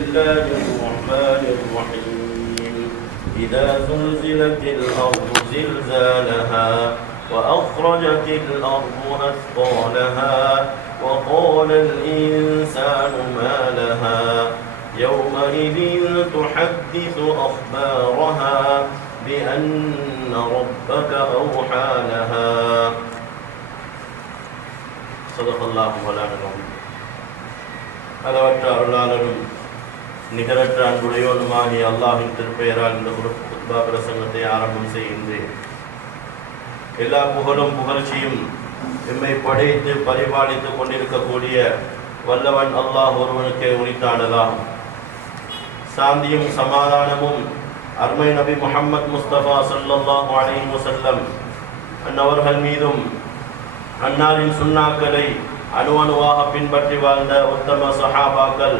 الله الرحمن الرحيم إذا زلزلت الأرض زلزالها وأخرجت الأرض أثقالها وقال الإنسان ما لها يومئذ تحدث أخبارها بأن ربك أوحى لها صدق الله مولانا العظيم. அளவற்ற அருளாளரும் நிகரற்ற அன்புடையோனுமாகிய அல்லாஹ்வின் திருப்பெயரால் இந்த குத்பா பிரசங்கத்தை ஆரம்பம் செய்கின்றேன். எல்லா புகழும் புகழ்ச்சியும் எம்மை படைத்து பரிபாலித்துக் கொண்டிருக்கக்கூடிய வல்லவன் அல்லாஹ் ஒருவனுக்கே உரித்தானதாகும். சாந்தியும் சமாதானமும் அருமை நபி முஹம்மது முஸ்தபா ஸல்லல்லாஹு அலைஹி வஸல்லம் அன்னவர்கள் மீதும் அன்னாரின் சுன்னாக்களை அணுவணுவாக பின்பற்றி வாழ்ந்த உத்தம சஹாபாக்கள்,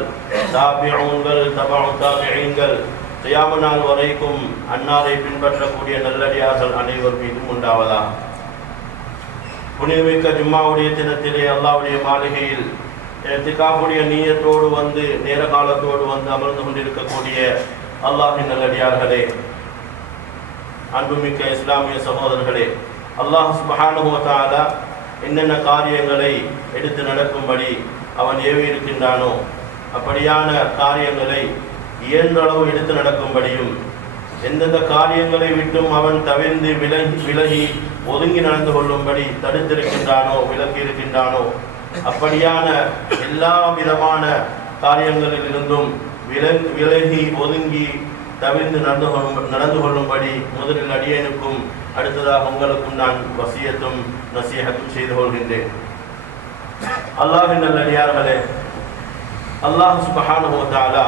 தாபிஊன்கள், தபஉ தாபிஈன்கள், கியாமத் நாள் வரைக்கும் அன்னாரை பின்பற்றக்கூடிய நல்லடியார்கள் அனைவர் மீதும் உண்டாவதாக. புனிதமிக்க ஜும்மாவுடைய தினத்திலே அல்லாஹ்வுடைய மாளிகையில் இத்திகாஃபுடைய நியத்தோடு வந்து நேர காலத்தோடு வந்து அமர்ந்து கொண்டிருக்கக்கூடிய அல்லாஹ்வின் நல்லடியார்களே, அன்புமிக்க இஸ்லாமிய சகோதரர்களே, அல்லாஹ் சுப்ஹானஹு வ தஆலா என்னென்ன காரியங்களை எடுத்து நடக்கும்படி அவன் ஏவி இருக்கின்றானோ அப்படியான காரியங்களை இயன்றளவு எடுத்து நடக்கும்படியும், எந்தெந்த காரியங்களை விட்டும் அவன் தவிர்ந்து விலகி ஒதுங்கி நடந்து கொள்ளும்படி தடுத்திருக்கின்றானோ விலகி இருக்கின்றானோ அப்படியான எல்லா விதமான காரியங்களிலிருந்தும் விலகி ஒதுங்கி தவிர்ந்து நடந்து கொள்ளும்படி முதலில் அடியேனுக்கும் அடுத்ததாக உங்களுக்கும் நான் வசியத்தும் நசீஹத்தும் செய்து கொள்கின்றேன். அல்லாஹ்வின் நல்லடியார்களே, அல்லாஹ் சுப்ஹானஹு வ தஆலா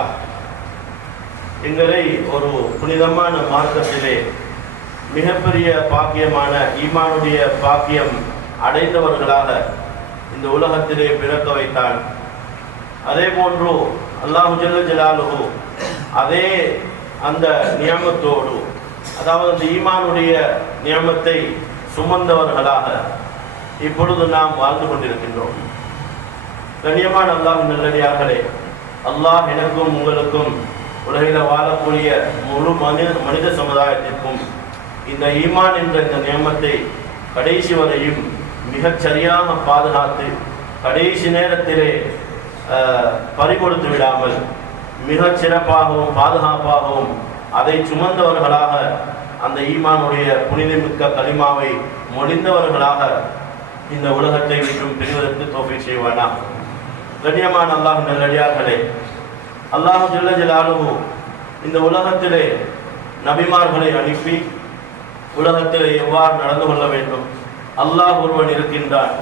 எங்களை ஒரு புனிதமான மார்க்கத்திலே மிகப்பெரிய பாக்கியமான ஈமானுடைய பாக்கியம் அடைந்தவர்களாக இந்த உலகத்திலே பிறக்க வைத்தான். அதே போன்று அல்லாஹு ஜல்ல ஜலாலுஹு அதே அந்த நியமத்தோடு, அதாவது அந்த ஈமானுடைய நியமத்தை சுமந்தவர்களாக இப்பொழுது நாம் வாழ்ந்து கொண்டிருக்கின்றோம். கண்ணியமான அல்லாஹ்வின் நல்லடியார்களே, அல்லாஹ் எனக்கும் உங்களுக்கும் உலகில் வாழக்கூடிய முழு மனித சமுதாயத்திற்கும் இந்த ஈமான் என்ற இந்த நியமத்தை கடைசி வரையும் மிகச் சரியாக பாதுகாத்து கடைசி நேரத்திலே பறிகொடுத்து விடாமல் மிகச் சிறப்பாகவும் பாதுகாப்பாகவும் அதை சுமந்தவர்களாக அந்த ஈமானுடைய புனிதமிக்க கலிமாவை மொழிந்தவர்களாக இந்த உலகத்தை விட்டும் பிரிவதற்கு தௌஃபீக் செய்வானா. கண்ணியமான அல்லாஹ் நல்லடியார்களே, அல்லாஹ் ஜல்ல ஜலாலுஹு இந்த உலகத்திலே நபிமார்களை அனுப்பி உலகத்திலே எவ்வாறு நடந்து கொள்ள வேண்டும், அல்லாஹ் ஒருவன் இருக்கின்றான்,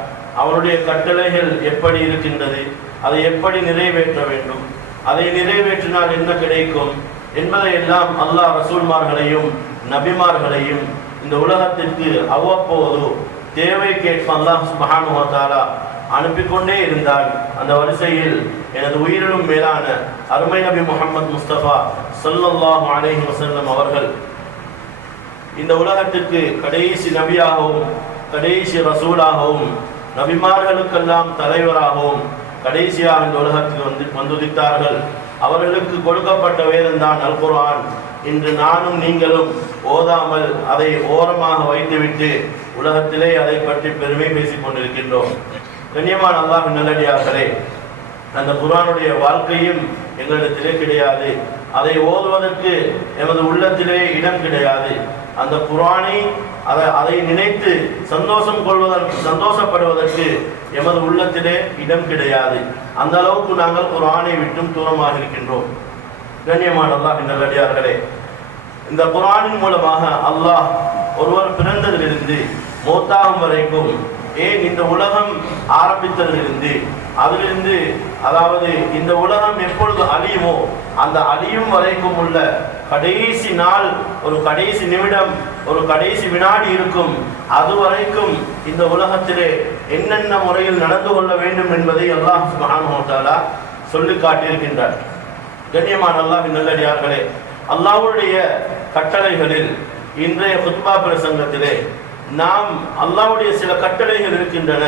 அவனுடைய கட்டளைகள் எப்படி இருக்கின்றது, அதை எப்படி நிறைவேற்ற வேண்டும், அதை நிறைவேற்றினால் என்ன கிடைக்கும் என்பதையெல்லாம் அல்லாஹ் ரசூல்மார்களையும் நபிமார்களையும் இந்த உலகத்திற்கு அவ்வப்போது தேவைக்கேற்ப அல்லாஹ் சுப்ஹானஹு வ தஆலா அனுப்பிக்கொண்டே இருந்தால், அந்த வரிசையில் எனது உயிரிலும் மேலான அருமை நபி முஹம்மது முஸ்தபா ஸல்லல்லாஹு அலைஹி வஸல்லம் அவர்கள் இந்த உலகத்திற்கு கடைசி நபியாகவும் கடைசி ரசூலாகவும் நபிமார்களுக்கெல்லாம் தலைவராகவும் கடைசியாக இந்த உலகத்துக்கு வந்துதித்தார்கள். அவர்களுக்கு கொடுக்கப்பட்ட வேதம்தான் அல் குர்ஆன். இன்று நானும் நீங்களும் ஓதாமல் அதை ஓரமாக வைத்துவிட்டு உலகத்திலே அதை பற்றி பெருமை பேசிக் கொண்டிருக்கின்றோம். கண்ணியமான அல்லாஹ்வின் நல்லடியார்களே, அந்த குர்ஆனுடைய வாழ்க்கையும் எங்களிடத்திலே கிடையாது. அதை ஓதுவதற்கு எமது உள்ளத்திலே இடம் கிடையாது. அந்த குர்ஆனை அதை நினைத்து சந்தோஷப்படுவதற்கு எமது உள்ளத்திலே இடம் கிடையாது. அந்த அளவுக்கு நாங்கள் குர்ஆனை விட்டும் தூரமாக இருக்கின்றோம். கண்ணியமான அல்லாஹ்வின் நல்லடியார்களே, இந்த குர்ஆனின் மூலமாக அல்லாஹ் ஒருவர் பிறந்ததிலிருந்து மௌத்தாகும் வரைக்கும், ஏன் இந்த உலகம் ஆரம்பித்ததிலிருந்து அதிலிருந்து, அதாவது இந்த உலகம் எப்பொழுது அழியுமோ அந்த அழியும் வரைக்கும் உள்ள கடைசி நாள், ஒரு கடைசி நிமிடம், ஒரு கடைசி வினாடி இருக்கும். அதுவரைக்கும் இந்த உலகத்திலே என்னென்ன முறையில் நடந்து கொள்ள வேண்டும் என்பதை அல்லாஹ் சுப்ஹானஹு வ தஆலா சொல்லி காட்டியிருக்கின்றார். கண்ணியமான அல்லாஹ்வின் நல்லடியார்களே, அல்லாஹ்வுடைய கட்டளைகளில் இன்றைய குத்பா பிரசங்கத்திலே நாம் அல்லாஹ்வுடைய சில கட்டளைகள் இருக்கின்றன.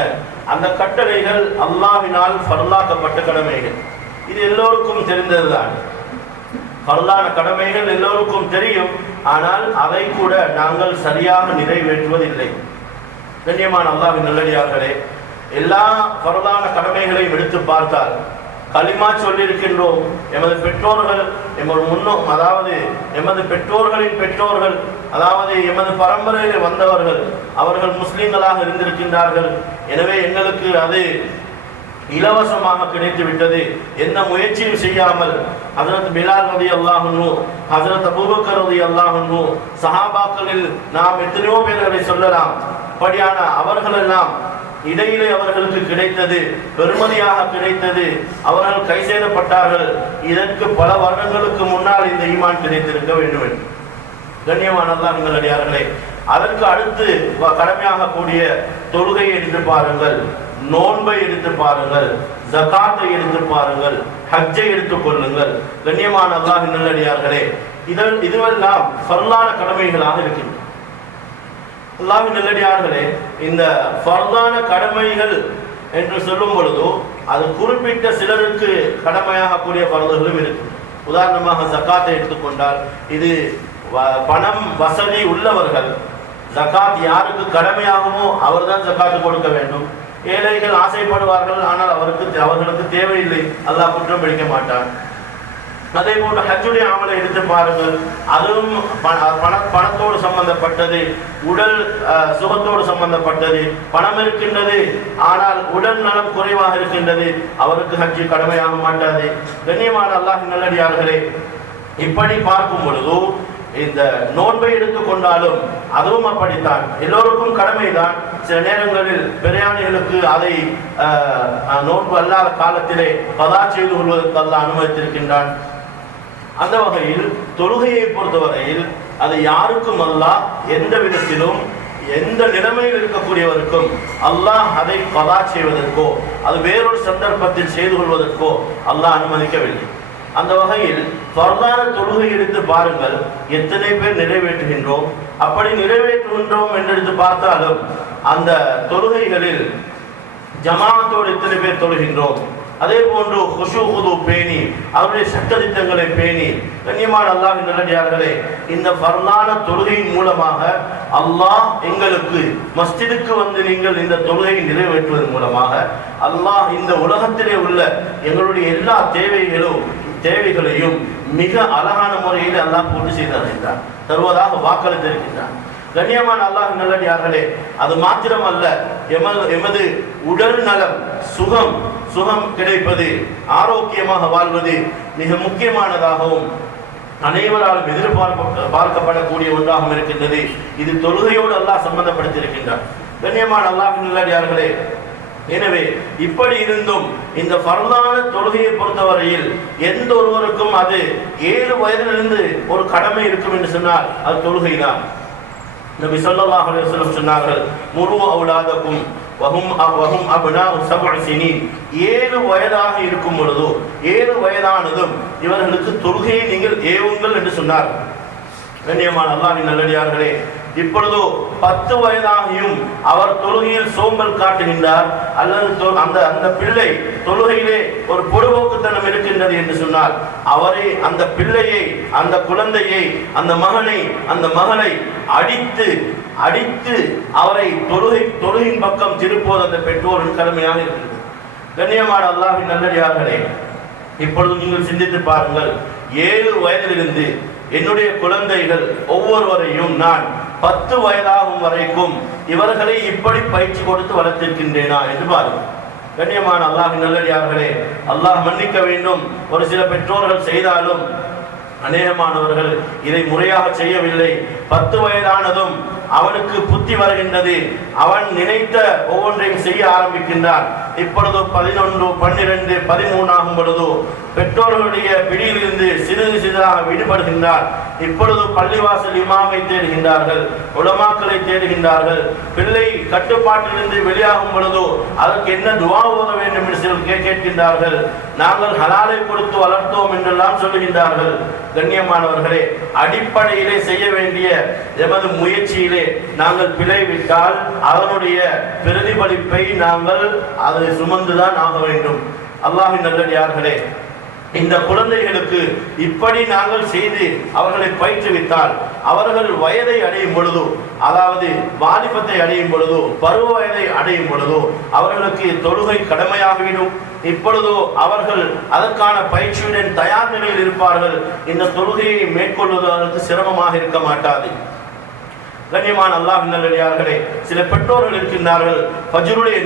அந்த கட்டளைகள் அல்லாஹ்வினால் ஃபர்லாக்கப்பட்ட கடமைகள். இது எல்லோருக்கும் தெரிந்ததுதான். பரலான கடமைகள் எல்லோருக்கும் தெரியும், ஆனால் அதை கூட நாங்கள் சரியாக நிறைவேற்றுவதில்லை. கண்ணியமான அல்லாஹ்வின் நல்லடியார்களே, எல்லா பரலான கடமைகளையும் எடுத்து பார்த்தால் கலிமா சொல்லியிருக்கின்றோம். எமது பெற்றோர்கள், அதாவது எமது பெற்றோர்களின் பெற்றோர்கள், அதாவது எமது பரம்பரையில் வந்தவர்கள், அவர்கள் முஸ்லிம்களாக இருந்திருக்கின்றார்கள். எனவே எங்களுக்கு அது இலவசமாக கிடைத்து விட்டது. எந்த முயற்சியும் செய்யாமல் ஹஜ்ரத் பிலால் ரலியல்லாஹு அன்ஹு, ஹஜ்ரத் அபூபக்கர் ரலியல்லாஹு அன்ஹு, சஹாபாக்களில் நாம் எத்தனையோ பேர்களை சொல்லலாம். அப்படியான அவர்களெல்லாம் இடையிலே அவர்களுக்கு கிடைத்தது பெருமதியாக கிடைத்தது. அவர்கள் கை செய்யப்பட்டார்கள். இதற்கு பல வருடங்களுக்கு முன்னால் இந்த ஈமான் கிடைத்திருக்க வேண்டும் என்று. கண்ணியமான அல்லாஹ்வின் அடியார்களே, அதற்கு அடுத்து கடமையாக கூடிய தொழுகையை எடுத்து பாருங்கள், நோன்பை எடுத்து பாருங்கள், ஜகாத்தை எடுத்து பாருங்கள், ஹஜ்ஜை எடுத்துக் கொள்ளுங்கள். கண்ணியமான அல்லாஹ்வின் நல்லடியார்களே, இதுவெல்லாம் ஃபர்லான கடமைகளாக இருக்கின்றன. அல்லாஹ்வின் நல்லடியார்களே, இந்த ஃபர்லான கடமைகள் என்று சொல்லும் பொழுதோ அது குறிப்பிட்ட சிலருக்கு கடமையாக கூடிய ஃபர்துகளும் இருக்கு. உதாரணமாக ஜகாத்தை எடுத்துக்கொண்டால், இது பணம் வசதி உள்ளவர்கள் ஜகாத் யாருக்கு கடமையாகுமோ அவர்தான் ஜகாத்து கொடுக்க வேண்டும். ஏழைகள் ஆசைப்படுவார்கள், ஆனால் அவர்களுக்கு தேவையில்லை, அல்லாஹ் குற்றம் பிடிக்க மாட்டான். அதே போன்று ஹஜ்ஜுடைய அமலை எடுத்து பாருங்கள், அதுவும் பணத்தோடு சம்பந்தப்பட்டது, உடல் சுகத்தோடு சம்பந்தப்பட்டது. பணம் இருக்கின்றது, ஆனால் உடல் நலம் குறைவாக இருக்கின்றது, அவருக்கு ஹஜ்ஜு கடமையாக மாட்டாது. கண்ணியமான அல்லாஹ்வின் நல்லடியார்களே, இப்படி பார்க்கும் பொழுது இந்த நோன்பை எடுத்துக்கொண்டாலும் அதுவும் அப்படித்தான், எல்லோருக்கும் கடமைதான். சில நேரங்களில் பிரயாணிகளுக்கு அதை நோன்பு அல்லாத காலத்திலே கதா செய்து கொள்வதற்கு அல்லாஹ் அனுமதித்திருக்கின்றான். அந்த வகையில் தொழுகையை பொறுத்தவரையில் அது யாருக்கும் அல்லாஹ் எந்த விதத்திலும் எந்த நிலைமையில் இருக்கக்கூடியவருக்கும் அல்லாஹ் அதை கதா செய்வதற்கோ அது வேறொரு சந்தர்ப்பத்தில் செய்து கொள்வதற்கோ அல்லாஹ் அனுமதிக்கவில்லை. அந்த வகையில் ஃபர்லான தொழுகை எடுத்து பாருங்கள், எத்தனை பேர் நிறைவேற்றுகின்றோம். அப்படி நிறைவேற்றுகின்றோம் என்று பார்த்தாலும் அந்த தொழுகைகளில் ஜமாஅத்தோடு எத்தனை பேர் தொழுகின்றோம். அதே போன்று குஷு குது பேணி அவருடைய சட்டதிட்டங்களை பேணி. கண்ணியமான அல்லாஹ்வின் நல்லடியார்களே, இந்த ஃபர்லான தொழுகையின் மூலமாக அல்லாஹ் எங்களுக்கு மஸ்ஜிதுக்கு வந்து நீங்கள் இந்த தொழுகையை நிறைவேற்றுவதன் மூலமாக அல்லாஹ் இந்த உலகத்திலே உள்ள எங்களுடைய எல்லா தேவைகளையும் மிக அழகான முறையில் அல்லாஹ் பூர்த்தி செய்து தருவதாக வாக்களித்திருக்கின்றான். கண்ணியமான அல்லாஹ்வின் நல்லடியார்களே, அது மாத்திரமல்ல, எமது உடல் நலம் சுகம் கிடைப்பது, ஆரோக்கியமாக வாழ்வது மிக முக்கியமானதாகவும் அனைவராலும் எதிர்பார்க்கப்படக்கூடிய ஒன்றாகவும் இருக்கின்றது. இது தொழுகையோடு அல்லாஹ் சம்பந்தப்படுத்தியிருக்கின்றார். கண்ணியமான அல்லாஹ்வின் நல்லடியார்களே, எனவே இப்படி இருந்தும் இந்த ஃபர்லான தொழுகையை பொறுத்தவரையில் எந்த ஒருவருக்கும் அது 7 வயதிலிருந்து ஒரு கடமை இருக்கும் என்று சொன்னால் அது தொழுகைதான். நபி ஸல்லல்லாஹு அலைஹி வஸல்லம் சொன்னார்கள், முரு அவுலாதக்கும் வஹும் அப்னாஉ 7 சினீன். 7 வயதாக இருக்கும் பொழுது 7 வயதானதும் இவர்களுக்கு தொழுகையை நீங்கள் ஏவுங்கள் என்று சொன்னார். கண்ணியமான அல்லாஹ்வின் நல்லடியார்களே, இப்பொழுது 10 வயதாகியும் அவர் தொழுகையில் சோம்பல் காட்டுகின்றார், அல்லது அந்த பிள்ளை தொழுகையிலே ஒரு பொடுபோக்குத்தனம் இருக்கின்றது என்று சொன்னால் அவரை, அந்த பிள்ளையை, அந்த குழந்தையை, அந்த மகளை அடித்து அவரை தொழுகையின் பக்கம் திருப்போது அந்த பெற்றோரின் கடமையாக இருக்கிறது. கண்ணியமான அல்லாஹ்வின் நல்லடியார்களே, இப்பொழுது நீங்கள் சிந்தித்து பாருங்கள், 7 வயதிலிருந்து என்னுடைய குழந்தைகள் ஒவ்வொருவரையும் நான் 10 வயதாகும் வரைக்கும் இவர்களை இப்படி பயிற்சி கொடுத்து வளர்த்திருக்கின்றேனா என்று பாருங்கள். கண்ணியமான அல்லாஹ்வின் நல்லடியார்களே, அல்லாஹ் மன்னிக்க வேண்டும். ஒரு சில பெற்றோர்கள் செய்தாலும் அநேகமானவர்கள் இதை முறையாக செய்யவில்லை. 10 வயதானதும் அவனுக்கு புத்தி வருகின்றது, அவன் நினைத்த ஒவ்வொன்றையும் செய்ய ஆரம்பிக்கின்றான். இப்பொழுது 11, 12, 13 ஆகும் பொழுது பெற்றோர்களுடைய பிடியிலிருந்து சிறிதாக விடுபடுகின்றார். இப்பொழுது பள்ளிவாசல் இமாமை தேடுகின்றார்கள், உலமாக்களை தேடுகின்றார்கள். பிள்ளை கட்டுப்பாட்டிலிருந்து வெளியாகும் பொழுது அதற்கு என்ன துஆ ஓத வேண்டும் என்று சிலர் கேட்கின்றார்கள். நாங்கள் ஹலாலை கொடுத்து வளர்த்தோம் என்றெல்லாம் சொல்லுகின்றார்கள். கண்ணியமானவர்களே, அடிப்படையிலே செய்ய வேண்டிய எமது முயற்சியிலே நாங்கள் பிழைவிட்டால் அதனுடைய பிரதிபலிப்பை நாங்கள் அதை சுமந்துதான் ஆக வேண்டும். அல்லாஹ்வின் நல்லடியார்களே, இந்த குழந்தைகளுக்கு இப்படி நாங்கள் செய்து அவர்களை பயிற்றுவித்தால் அவர்கள் வயதை அடையும் பொழுதோ, அதாவது வாலிபத்தை அடையும் பொழுதோ, பருவ வயதை அடையும் பொழுதோ அவர்களுக்கு தொழுகை கடமையாகிவிடும். இப்பொழுதோ அவர்கள் அதற்கான பயிற்சியுடன் தயார் நிலையில் இருப்பார்கள். இந்த தொழுகையை மேற்கொள்வது அவர்களுக்கு சிரமமாக இருக்க மாட்டாது. கண்ணியமான அல்லாஹ்வின் நல்லடியார்களே, சில பெற்றோர்கள் இருக்கின்றார்கள், ஃபஜ்ருடைய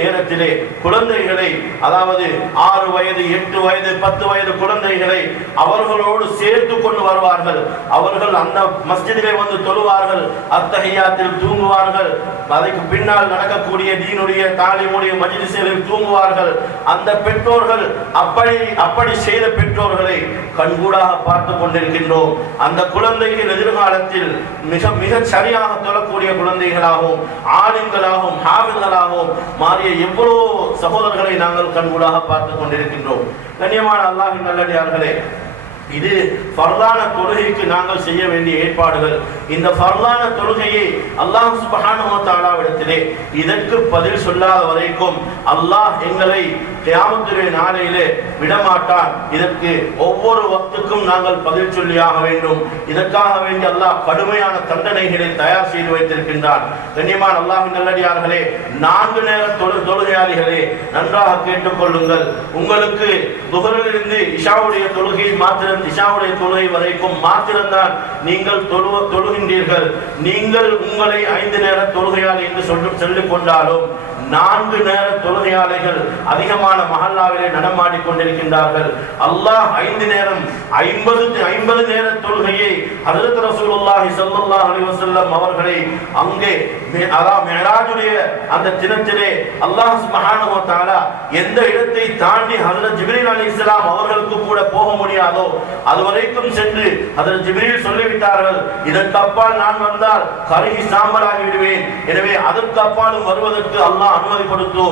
நேரத்திலே குழந்தைகளை, அதாவது 6 வயது 8 வயது 10 வயது குழந்தைகளை அவர்களோடு சேர்த்து கொண்டு வருவார்கள். அவர்கள் அந்த மஸ்ஜிதிலே வந்து தொழுவார்கள், அத்தஹியாத்தில் தூங்குவார்கள், அதற்கு பின்னால் நடக்கக்கூடிய தீனுடைய தாலிமுடைய மஜ்லிஸில் தூங்குவார்கள். அந்த பெற்றோர்கள் அப்படி செய்த பெற்றோர்களை கண்கூடாக பார்த்து கொண்டிருக்கின்றோம். அந்த குழந்தைகள் எதிர்காலத்தில் மிக மிக சரியாக தொழக்கூடிய குழந்தைகளாகவும் ஆலிம்களாகவும் ஹாஃபில்களாகவும் மாறிய எவ்வளவோ சகோதரர்களை நாங்கள் கண்கூடாக பார்த்து கொண்டிருக்கின்றோம். கண்ணியமான அல்லாஹ்வின் நல்லடியார்களே, இது ஃபர்லான தொழுகைக்கு நாங்கள் செய்ய வேண்டிய ஏற்பாடுகள். இந்த ஃபர்லான தொழுகையை அல்லாஹ் சுப்ஹானஹு வ தஆலாவிடத்திலே இதற்கு பதில் சொல்லாத வரைக்கும் அல்லாஹ் எங்களை கியாமத்துடைய நாளையிலே விடமாட்டான். இதற்கு ஒவ்வொரு வக்துக்கும் நாங்கள் பதில் சொல்லியாக வேண்டும். இதற்காக வேண்டி அல்லாஹ் கடுமையான தண்டனைகளை தயார் செய்து வைத்திருக்கின்றான். கண்ணியமான அல்லாஹ்வின் நல்லடியார்களே, 4 நேர தொழுகையாளிகளே நன்றாக கேட்டுக்கொள்ளுங்கள். உங்களுக்கு துஹரிலிருந்து இஷாவுடைய தொழுகை வரைக்கும் மாத்திரம்தான் நீங்கள் தொழுகின்றீர்கள். நீங்கள் உங்களை 5 நேர தொழுகையாளி என்று சொல்லிக் கொண்டாலும் 4 நேர தொழுகையாளிகள் அதிகமான மஹல்லாவிலே நடமாடிக் கொண்டிருக்கின்றார்கள். அல்லாஹ் 5 நேரம் 50 நேர தொழுகையை ஹஜ்ரத் ரசூலுல்லாஹி ஸல்லல்லாஹு அலைஹி வஸல்லம் அவர்களை அங்கே மிஅராஜுடைய அந்த தினத்திலே அல்லாஹ் சுப்ஹானஹு வ தஆலா எந்த இடத்தை தாண்டி ஹஜ்ரத் ஜிப்ரீல் அலைஹிஸ்ஸலாம் அவர்களுக்கு கூட போக முடியாதோ அதுவரைக்கும் சென்று ஹஜ்ரத் ஜிப்ரீல் சொல்லிவிட்டார்கள், இதற்கு அப்பால் நான் வந்தால் கருகி சாம்பலாகி விடுவேன். எனவே அதற்கு அப்பாலும் வருவதற்கு அல்லாஹ் அனுமதி கொடுத்து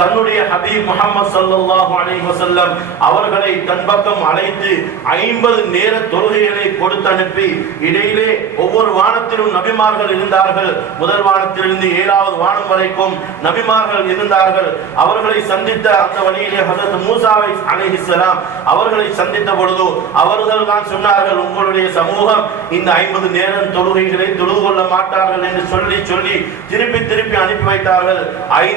தன்னுடைய ஹபீப் முஹம்மது ஸல்லல்லாஹு அலைஹி வஸல்லம் அவர்களை தன் பக்கம் அழைத்து 50 நேர தொழுகைகளை கொடுத்து அனுப்பி, இடையிலே ஒவ்வொரு வானத்திலும் நபிமார்கள் இருந்தார்கள். முதல் வானத்திலிருந்து 7வது வானம் வரைக்கும் நபிமார்கள் இருந்தார்கள். அவர்களை சந்தித்த அந்த வழியிலே ஹஜ்ரத் மூசா அலைஹிஸ்ஸலாம் அவர்களை சந்தித்த பொழுது அவர்கள் தான் சொன்னார்கள், உங்களுடைய சமூகம் இந்த 50 நேரம் தொழுகைகளை தொழுது கொள்ள மாட்டார்கள் என்று சொல்லி திருப்பி அனுப்பி வைத்தார்கள். 5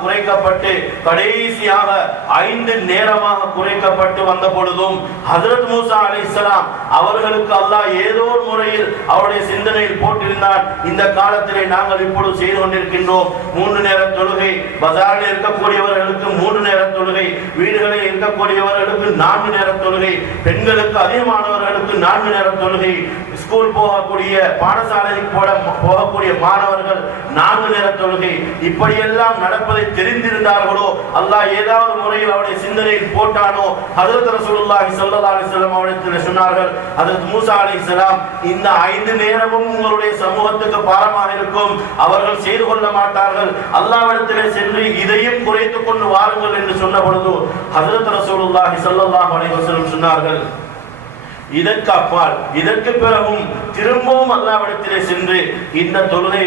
குறைக்கப்பட்டு கடைசியாக 5 நேரமாக குறைக்கப்பட்டு வந்த பொழுதும் ஹஜ்ரத் மூசா அலைஹிஸ்ஸலாம் அவர்களுக்கு அல்லாஹ் ஏதோ ஒரு முறையில் அவருடைய சிந்தனையில் போட்டிருந்தார். இந்த காலத்திலே நாங்கள் இப்பொழுது செய்து கொண்டிருக்கின்றோம் 3 நேர தொழுகை, பஜாரில் இருக்கக்கூடியவர்களுக்கு 3 நேர தொழுகை, வீடுகளில் இருக்கக்கூடியவர்களுக்கு 4 நேர தொழுகை, பெண்களுக்கு அதிகமானவர்களுக்கு 4 நேர தொழுகை, ஸ்கூல் போகக்கூடிய பாடசாலைக்கு போகக்கூடிய மாணவர்கள் 4 நேர தொழுகை. இப்படியெல்லாம் நடப்பதை தெரிந்திருந்தார்களோ அல்லாஹ் ஏதாவது முறையில் அவருடைய சிந்தனையில் போட்டானோ ஹஜ்ரத் ரசூலுல்லாஹி ஸல்லல்லாஹு அலைஹி வஸல்லம் அவர்கள் சொன்னார்கள், ஹஜ்ரத் மூசா அலைஹிஸ்ஸலாம் இந்த 5 நேரமும் உங்களுடைய சமூகத்துக்கு பாரமாக இருக்கும், அவர்கள் செய்து கொள்ள மாட்டார்கள், அல்லாஹ்விடத்திலே சென்று இதையும் குறைத்துக் கொண்டு வாருங்கள் என்று சொன்ன பொழுது ஹஜ்ரத் ரசூலுல்லாஹி ஸல்லல்லாஹு அலைஹி வஸல்லம் சொன்னார்கள், இதற்கு அப்பால் இதற்கு பிறகும் திரும்பவும் அல்லாஹ்விடத்திலே சென்று இந்த தொழுகையை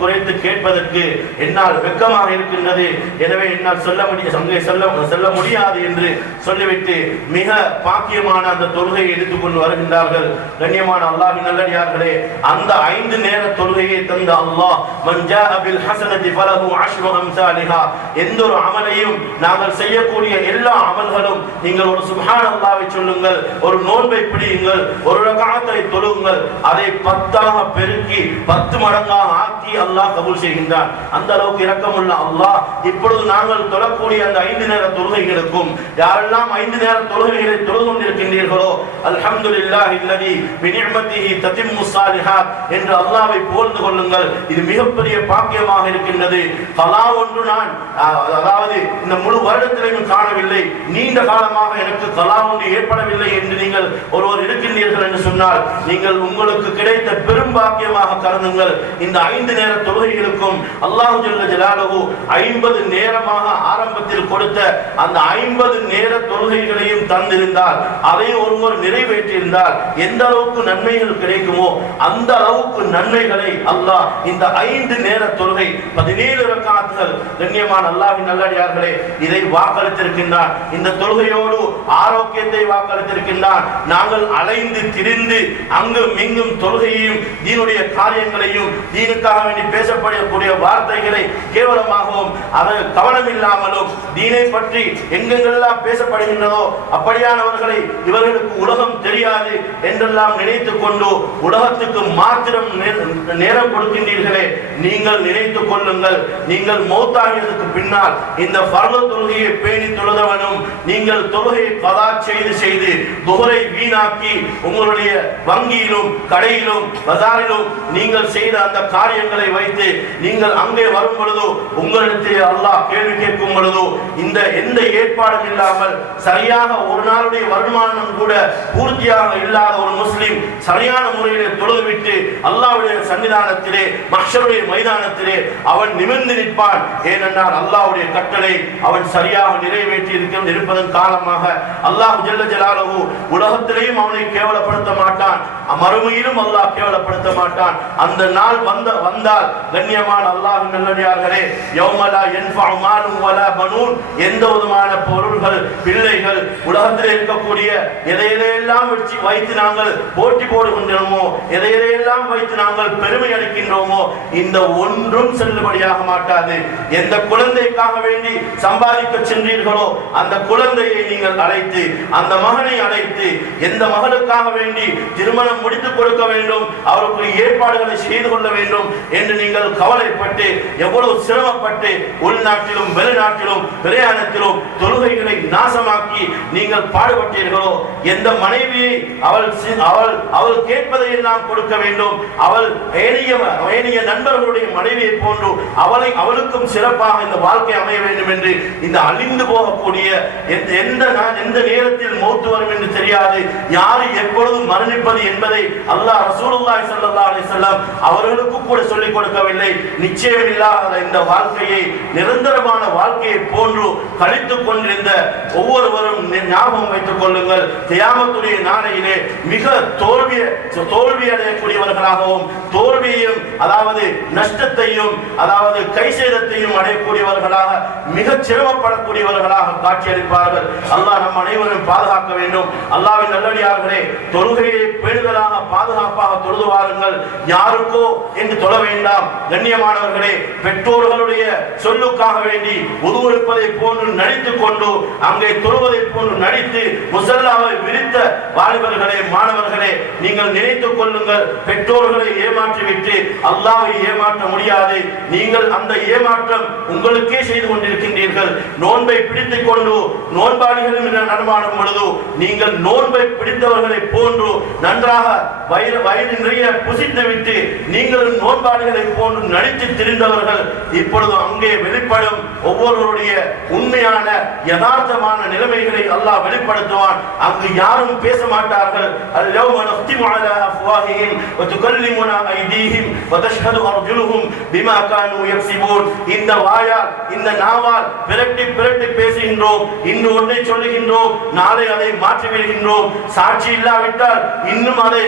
குறைத்து கேட்பதற்கு என்னால் வெட்கமாக இருக்கின்றது, எனவே என்னால் செல்ல முடியாது என்று சொல்லிவிட்டு மிக பாக்கியமான அந்த தொழுகையை எடுத்துக்கொண்டு வருகின்றார்கள். கண்ணியமான அல்லாஹ்வின் நல்லடியார்களே, அந்த 5 நேர தொழுகையை தந்த அல்லாஹ் மன் ஜாஅ பில் ஹஸனதி ஃபலஹு அஷ்ரு அம்சாலிஹா, எந்த ஒரு அமலையும் நாங்கள் செய்யக்கூடிய எல்லா அமல்களும் நீங்கள் ஒரு சுப்ஹானல்லாஹ்வை சொல்லுங்கள், ஒரு நோன்பை பிடியுங்கள், ஒரு ரக்அத்தை தொழுங்கள், அதை 10ஆக பெருக்கி 10 மடங்காக ஆக்கி அல்லாஹ் கபூல் செய்கின்றான். அந்த அளவுக்கு இரக்கமுள்ள அல்லாஹ் இப்பொழுது நாங்கள் தொழக்கூடிய அந்த 5 நேர தொழுகைகளுக்கும் யாரெல்லாம் 5 நேர தொழுகைகளை தொழுது கொண்டிருக்கின்றீர்களோ அல்ஹம்துலில்லாஹி அல்லதி பிநிஅமதிஹி ததிம்மு ஸாலிஹாத் என்று அல்லாஹ்வை புகழ்ந்து கொள்ளுங்கள். இது மிகப்பெரிய பாக்கியமாக இருக்கின்றது. கலா ஒன்று நான் அதாவது இந்த முழு வருடத்திலும் காணவில்லை, நீண்ட காலமாக எனக்கு கலா ஒன்று ஏற்படவில்லை என்று நீங்கள் ஒருவர் இருக்கின்றீர்கள் என்று சொன்னால் நீங்கள் உங்களுக்கு கிடைத்த பெரும் பாக்கியமாக கருதுங்கள். இந்த 5 நேர தொழுகைகளுக்கும் அல்லாஹ் ஜல்ல ஜலாலுஹு 50 நேரமாக ஆரம்பத்தில் கொடுத்த அந்த 50 நேர தொழுகைகளையும் தந்திருந்தால், அதை ஒருவர் நிறைவேற்றியிருந்தால் எந்த அளவுக்கு நன்மைகள் கிடைக்குமோ அந்த அளவுக்கு நன்மைகளை அல்லாஹ் இந்த 5 நேர தொழுகை 17 ரக்காத்துகள் கண்ணியமான அல்லாஹ்வின் நல்லடியார்களே இதை வாக்களித்திருக்கின்றான். இந்த தொழுகையோடு ஆரோக்கியத்தை வாக்களித்திருக்கின்றான். நாங்கள் அலைந்து திரிந்து அங்கும் இங்கும் தொழுகையையும் தீனுடைய காரியங்களையும் தீனுக்காக வேண்டி பேசப்படக்கூடிய வார்த்தைகளை கேவலமாகவும் அதை கவனம் இல்லாமலும் தீனை பற்றி எங்கெங்கெல்லாம் பேசப்படுகின்றதோ அப்படியானவர்களை இவர்களுக்கு உலகம் தெரியாது என்றெல்லாம் நினைத்துக் கொண்டு உலகத்துக்கு மாத்திரம் நேரம் கொடுக்கின்றீர்களே, நீங்கள் நினைத்துக் கொள்ளுங்கள், நீங்கள் மௌத்தாகியதற்கு பின்னால் இந்த ஃபர்து தொழுகையை பேணி தொழுதவனும் நீங்கள் தொழுகையை கதா செய்து துஹரை வீணாக்கி உங்களுடைய வங்கியிலும் கடையிலும் பஜாரிலும் நீங்கள் செய்த அந்த காரியங்களை வைத்து நீங்கள் அங்கே வரும் பொழுதோ உங்களிடத்தில் அல்லாஹ் கேள்வி கேட்கும் பொழுதோ இந்த எந்த ஏற்பாடும் இல்லாமல் சரியாக ஒரு நாளுடைய வருமானம் கூட பூர்த்தியாக இல்லாத ஒரு முஸ்லிம் சரியான முறையில் தொழுதுவிட்டு அல்லாஹ்வுடைய சன்னிதானத்திலே மஹ்ஷருடைய மைதானத்திலே அவன் நிமிர்ந்து நிற்பான். ஏனென்றால் அல்லாஹ்வுடைய கட்டளை அவன் சரியாக நிறைவேற்றி இருப்பதன் காரணமாக அல்லாஹ் ஜல்ல ஜலாலுஹு உலகத்திலேயும் அவனை கேவலப்படுத்த மாட்டான், மறுமையிலும் அல்லாஹ் கேவலப்படுத்த மாட்டான். அந்த நாள் வந்தால் கண்ணியமான அல்லாஹ்வின் நல்லடியார்களே, யௌம லா யன்ஃபஉ மாலும் வலா பனூன், எந்த விதமான பொருள்கள் பிள்ளைகள் உலகத்தில் இருக்கக்கூடிய எதையெல்லாம் வைத்து நாங்கள் போட்டி போடுகின்றோமோ எதையெல்லாம் வைத்து நாங்கள் பெருமை அளிக்கின்றோமோ இந்த ஒன்றும் செல்லுபடியாக மாட்டாது. எந்த குழந்தைக்காக வேண்டி சம்பாதிக்க சென்றீர்களோ அந்த குழந்தையை நீங்கள் அழைத்து அந்த மகனை அழைத்து எந்த மகளுக்காக வேண்டி திருமணம் முடித்துக் கொடுக்க வேண்டும் அவருக்கு ஏற்பாடுகளை செய்து கொள்ள வேண்டும் என்று நீங்கள் கவலைப்பட்டு எவ்வளவு சிரமப்பட்டு உள்நாட்டிலும் வெளிநாட்டிலும் பிரயாணத்திலும் தொழுகைகளை நாசமாக்கி நீங்கள் பாடுபட்டீர்களோ, எந்த மனைவியை அவள் கேட்பதை எல்லாம் கொடுக்க வேண்டும், அவள் ஏனைய நண்பர்களுடைய மனைவியை போன்று அவளுக்கும் சிறப்பாக இந்த வாழ்க்கை அமைய வேண்டும் என்று இந்த அழிந்து போகக்கூடிய எந்த நேரத்தில் மௌத்து வரும் என்று தெரியாது, யாரு எப்பொழுது மரணிப்பது என்பதை அல்லாஹ் ரசூலுல்லாஹி ஸல்லல்லாஹு அலைஹி வஸல்லம் அவர்களுக்கு கூட சொல்லிக் கொடுக்கவில்லை. நிச்சயம் இல்லாத இந்த வாழ்க்கையை நிரந்தரமான வாழ்க்கையை போன்று கழித்துக் கொண்டிருந்த ஒவ்வொருவரும் ஞாபகம் வைத்துக் கொள்ளுங்கள், கியாமத்துடைய நாளையிலே மிக தோல்வி அடையக்கூடியவர்களாகவும் தோல்வியையும் அதாவது நஷ்டத்தையும் அதாவது கைசேதத்தையும் அடையக்கூடியவர்களாக மிக சிரமப்படக்கூடியவர்களாக காட்சியளிப்பார்கள். அல்லாஹ் நம் அனைவரும் பாதுகாக்க வேண்டும். அல்லாஹ்வின் நல்லடியார்களே, தொழுகையை பேணுதலாக பாதுகாப்பாக தொழுது வாருங்கள். யாருக்கோ என்று தொழ வேண்டாம். கண்ணியமானவர்களே, பெற்றோர்களுடைய சொல்லுக்காக வேண்டி உதுவெடுப்பதை போன்று நடித்துக் கொண்டு அங்கே தொழுவதை போன்று நடித்து முசல்லாவை விரித்த வாலிபர்களே, மாணவர்களே, நீங்கள் நினைத்துக் கொள்ளுங்கள், பெற்றோர்களை ஏமாற்றிவிட்டு அல்லாஹ்வை ஏமாற்ற முடியாது. நீங்கள் அந்த ஏமாற்றம் உங்களுக்கே செய்து கொண்டிருக்கின்றீர்கள். நோன்பை பிடித்துக் கொண்டு நோன்பாளிகளும் நடமாடும் பொழுது நீங்கள் நோன்பை பிடித்தவர்களை போன்று நன்றாக வயிறு நிறைய புசித்து விட்டு நீங்களும் நோன்பாளிகளை போன்று நடித்து திரிந்தவர்கள் இப்பொழுது அங்கே வெளிப்படும் ஒவ்வொருவருடைய உண்மையான யதார்த்தமான நிலைமைகளை அல்லாஹ் வெளிப்படுத்துவான். அங்கு யாரும் பேச மாட்டார்கள். அல்-யௌம நஃப்திமு அலா அஃப்வாஹிஹிம் வ துகல்லிமுனா ஐதீஹிம் வ தஷ்ஹது அர்ஜுலுஹும் பிமா கானூ யக்ஸிபூன். இந்த வாயால் இந்த நாவால் பிரட்டி பேசுகின்றோம், இன்று ஒன்றை சொல்லுகின்றோம், நாளை அதை மாற்றி விடுகின்றோம். சாட்சி இல்லாவிட்டால் இன்னும் அதை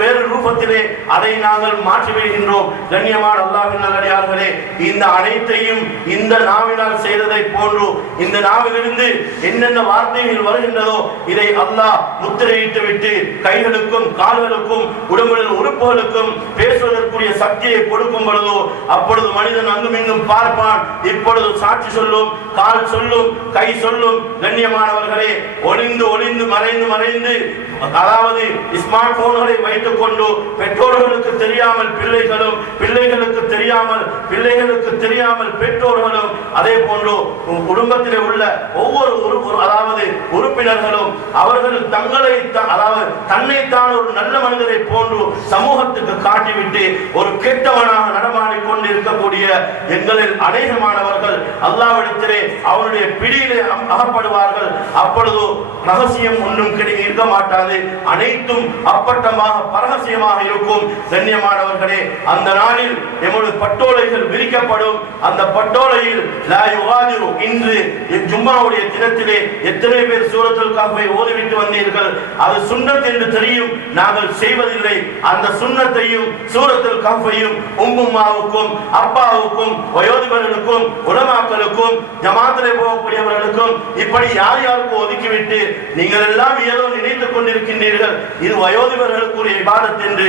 வேறு ரூபத்திலே அதை நாங்கள் மாற்றி விடுகின்றோம். கண்ணியமான அல்லாஹ்வின் நல்லடியார்களே, இந்த அனைத்தையும் இந்த நாவினால் செய்ததை போன்று இந்த நாவிலிருந்து என்னென்ன வார்த்தைகள் வருகின்றதோ இதை அல்லாஹ் முத்திரையிட்டு விட்டு கைகளுக்கும் கால்களுக்கும் உடம்பில் உறுப்புகளுக்கும் பேசுவதற்குரிய சக்தியை கொடுக்கும் பொழுதோ அப்பொழுது மனிதன் அங்கும் இங்கும் பார்ப்பான். இப்பொழுது சாட்சி சொல்லும், கால் சொல்லும், கை சொல்லும். கண்ணியமானவர்களே, ஒளிந்து மறைந்து அதாவது ஸ்மார்ட் போன்களை வைத்துக் கொண்டு பெற்றோர்களுக்கு தெரியாமல் பிள்ளைகளுக்கு தெரியாமல் பெற்றோர்களும் அதே போன்று குடும்பத்திலே உள்ள ஒவ்வொரு அதாவது உறுப்பினர்களும் அவர்கள் தன்னைத்தான் ஒரு நல்ல மனிதரை போன்று சமூகத்துக்கு காட்டிவிட்டு ஒரு கெட்டவனாக நடமாடிக் கொண்டிருக்கக்கூடிய எங்களில் அநேகமானவர்கள் அல்லாஹ்விடத்திலே அவருடைய பிடியிலே அகப்படுவார்கள். அப்பொழுது ரகசியம் ஒன்றும் இருக்க மாட்டாது, அனைத்தும் அப்பட்டமாக பரகசியமாக இருக்கும். கண்ணியமானவர்களே, அந்த நாளில் எமது பட்டோலைகள் விரிக்கப்படும். அந்த பட்டோலையில் லா யுகாதிரு, இன்று ஜும்மாவுடைய தினத்திலே எத்தனை பேர் சூரத்துல் கஹ்ஃபை ஓதிவிட்டு வந்தீர்கள்? அது சுன்னத் என்று தெரியும், நாங்கள் செய்வதில்லை. அந்த சுன்னத்தையும் சூரத்துல் கஹ்ஃபையும் உம்மும்மாவுக்கும் அப்பாவுக்கும் வயோதிபர்களுக்கும் உலமாக்களுக்கும் ஜமாத்திலே போகக்கூடியவர்களுக்கும் இப்படி யார் யாருக்கும் ஒதுக்கிவிட்டு நீங்கள் எல்லாம் ஏதோ நினைத்துக் கொண்டிருக்கின்றீர்கள் இது வயோதிபர்களுக்குரிய இபாதத் என்று